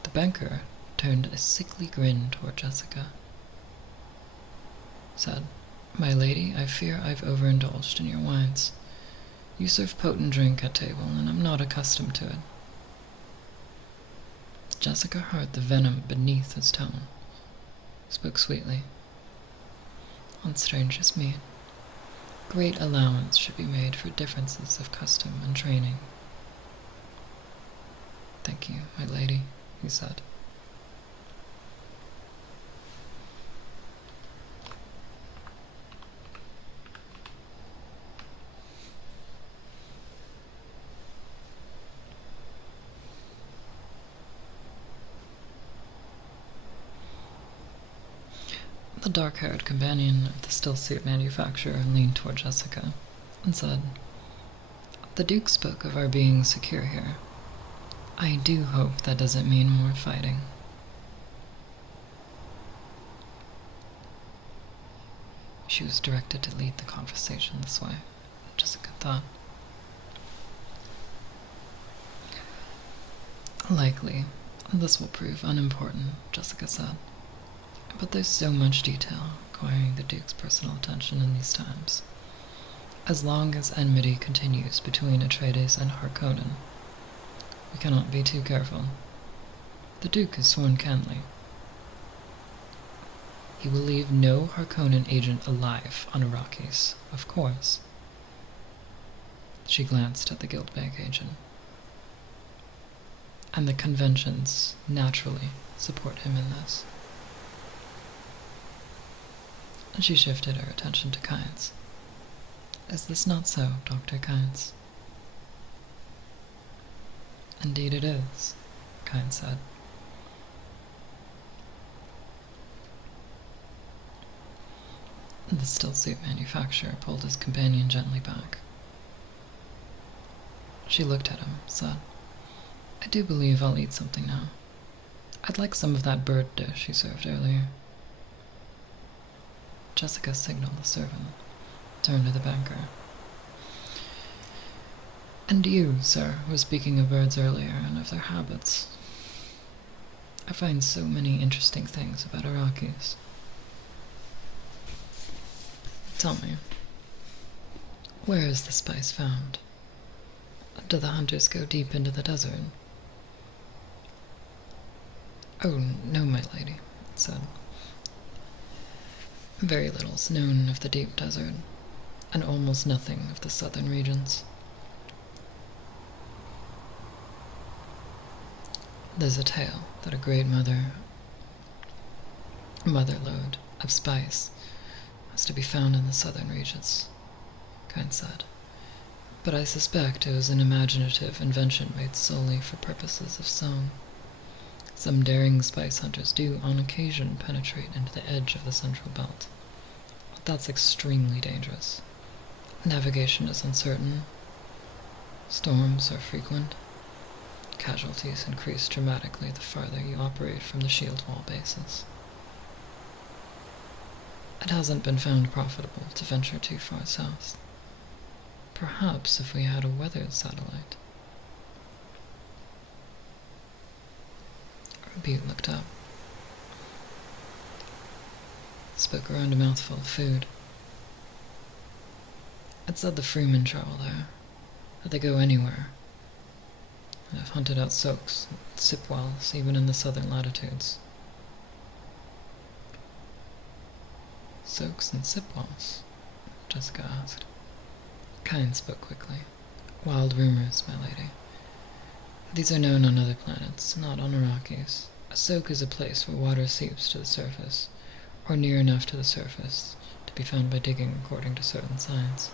The banker turned a sickly grin toward Jessica. Said, My lady, I fear I've overindulged in your wines. You serve potent drink at table, and I'm not accustomed to it. Jessica heard the venom beneath his tone. Spoke sweetly. On strangers meet, great allowance should be made for differences of custom and training. Thank you, my lady, he said. The dark-haired companion of the still-suit manufacturer leaned toward Jessica and said, The Duke spoke of our being secure here. I do hope that doesn't mean more fighting. She was directed to lead the conversation this way, Jessica thought. Likely, this will prove unimportant, Jessica said. But there's so much detail requiring the Duke's personal attention in these times. As long as enmity continues between Atreides and Harkonnen, we cannot be too careful. The Duke has sworn Canley. He will leave no Harkonnen agent alive on Arrakis, of course. She glanced at the Guildbank agent. And the conventions naturally support him in this. She shifted her attention to Kynes. Is this not so, Dr. Kynes? Indeed it is, Kynes said. The still-suit manufacturer pulled his companion gently back. She looked at him, said, I do believe I'll eat something now. I'd like some of that bird dish you served earlier. Jessica signaled the servant, turned to the banker. And you, sir, were speaking of birds earlier and of their habits. I find so many interesting things about Iraqis. Tell me, where is the spice found? Do the hunters go deep into the desert? Oh, no, my lady, it said. Very little's known of the deep desert, and almost nothing of the southern regions. There's a tale that a great motherlode of spice was to be found in the southern regions, Kind said. But I suspect it was an imaginative invention made solely for purposes of song. Some daring spice hunters do, on occasion, penetrate into the edge of the central belt. But that's extremely dangerous. Navigation is uncertain. Storms are frequent. Casualties increase dramatically the farther you operate from the shield wall bases. It hasn't been found profitable to venture too far south. Perhaps if we had a weather satellite. Butte looked up. Spoke around a mouthful of food. It said the Freemen travel there, that they go anywhere. And I've hunted out soaks and sipwells even in the southern latitudes. Soaks and sipwells? Jessica asked. Kind spoke quickly. Wild rumors, my lady. These are known on other planets, not on Arrakis. A soak is a place where water seeps to the surface, or near enough to the surface to be found by digging according to certain signs.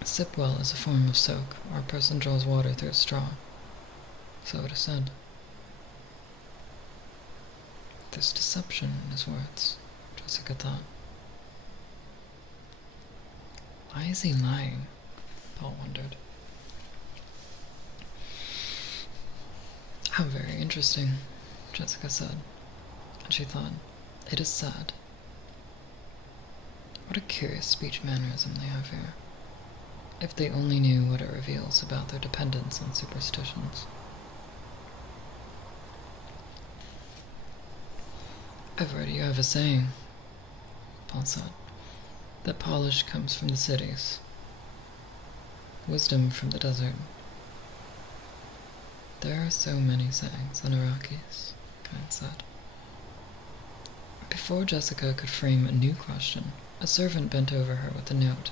A sipwell is a form of soak, where a person draws water through a straw. So it is said. There's deception in his words, Jessica thought. Why is he lying? Paul wondered. How very interesting, Jessica said, and she thought, it is sad. What a curious speech mannerism they have here. If they only knew what it reveals about their dependence on superstitions. I've heard you have a saying, Paul said, that polish comes from the cities, wisdom from the desert. There are so many sayings in Arrakis, Kind said. Before Jessica could frame a new question, a servant bent over her with a note.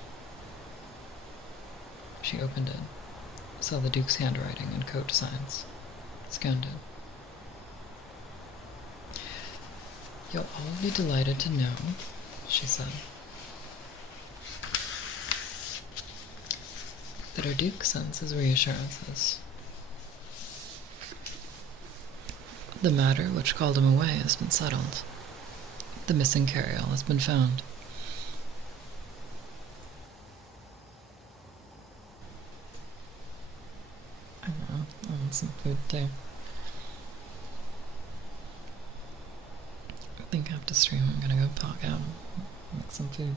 She opened it, saw the Duke's handwriting and code signs, scanned it. You'll all be delighted to know, she said, that our Duke sends his reassurances. The matter which called him away has been settled. The missing carryall has been found. I know, I want some food too. I think after stream I'm gonna go park out and make some food.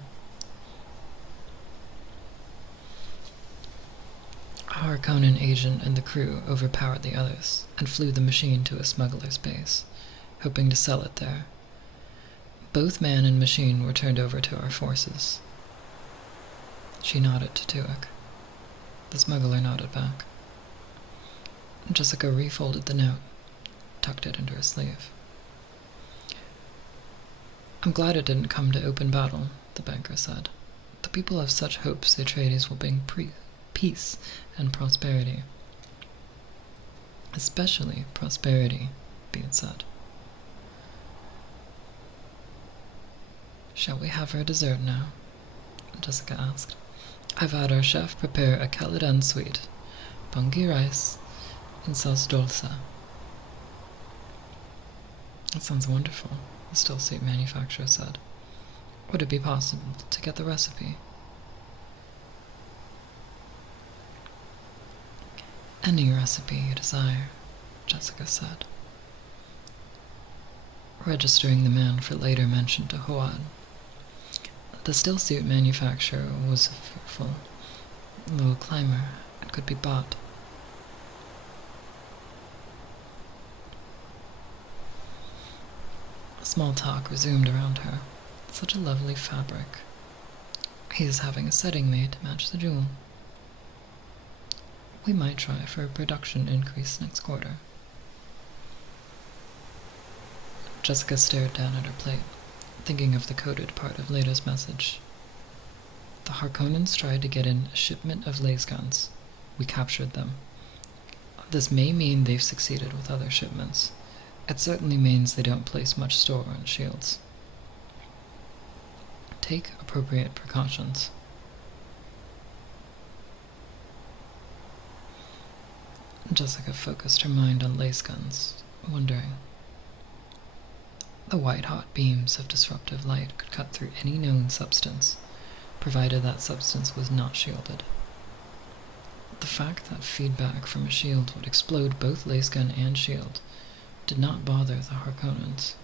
A Harkonnen agent and the crew overpowered the others and flew the machine to a smuggler's base, hoping to sell it there. Both man and machine were turned over to our forces. She nodded to Tuek. The smuggler nodded back. Jessica refolded the note, tucked it into her sleeve. I'm glad it didn't come to open battle, the banker said. The people have such hopes the Atreides will bring peace and prosperity. Especially prosperity, Butte said. Shall we have our dessert now? Jessica asked. I've had our chef prepare a Caladan sweet, pungi rice, and sauce dulce. That sounds wonderful, the still seat manufacturer said. Would it be possible to get the recipe? Any recipe you desire, Jessica said, registering the man for later mention to Howard. The stillsuit manufacturer was a fruitful little climber and could be bought. Small talk resumed around her. Such a lovely fabric. He's having a setting made to match the jewel. We might try for a production increase next quarter. Jessica stared down at her plate, thinking of the coded part of Lada's message. The Harkonnens tried to get in a shipment of lace guns. We captured them. This may mean they've succeeded with other shipments. It certainly means they don't place much store on shields. Take appropriate precautions. Jessica focused her mind on lace guns, wondering. The white-hot beams of disruptive light could cut through any known substance, provided that substance was not shielded. The fact that feedback from a shield would explode both lace gun and shield did not bother the Harkonnens.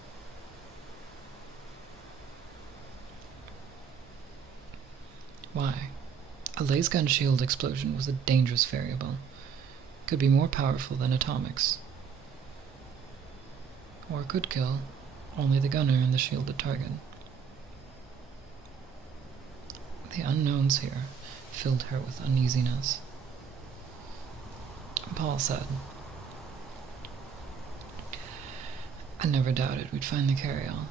Why? A lace gun shield explosion was a dangerous variable. Could be more powerful than atomics. Or could kill only the gunner and the shielded target. The unknowns here filled her with uneasiness. Paul said, I never doubted we'd find the carry-all.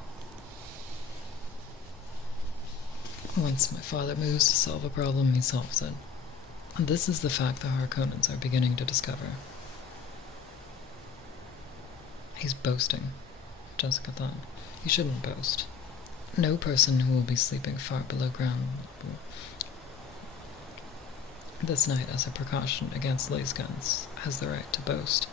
Once my father moves to solve a problem, he solves it. And this is the fact the Harkonnens are beginning to discover. He's boasting, Jessica thought. He shouldn't boast. No person who will be sleeping far below ground this night as a precaution against lace guns has the right to boast.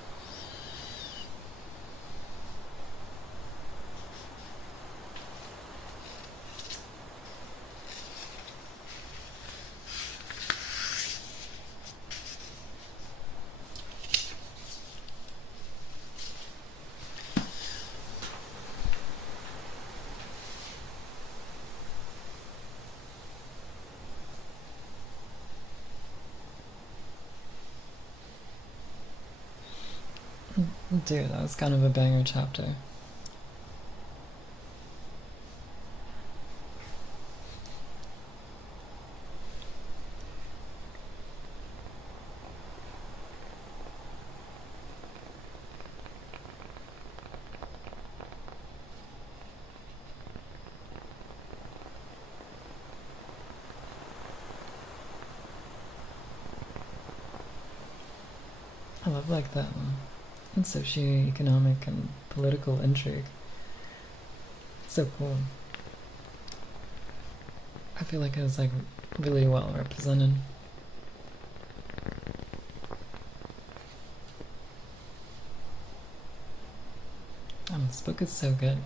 Dude, that was kind of a banger chapter. I love like that one. It's socio-economic and political intrigue. So cool. I feel like it was like really well represented. This book is so good.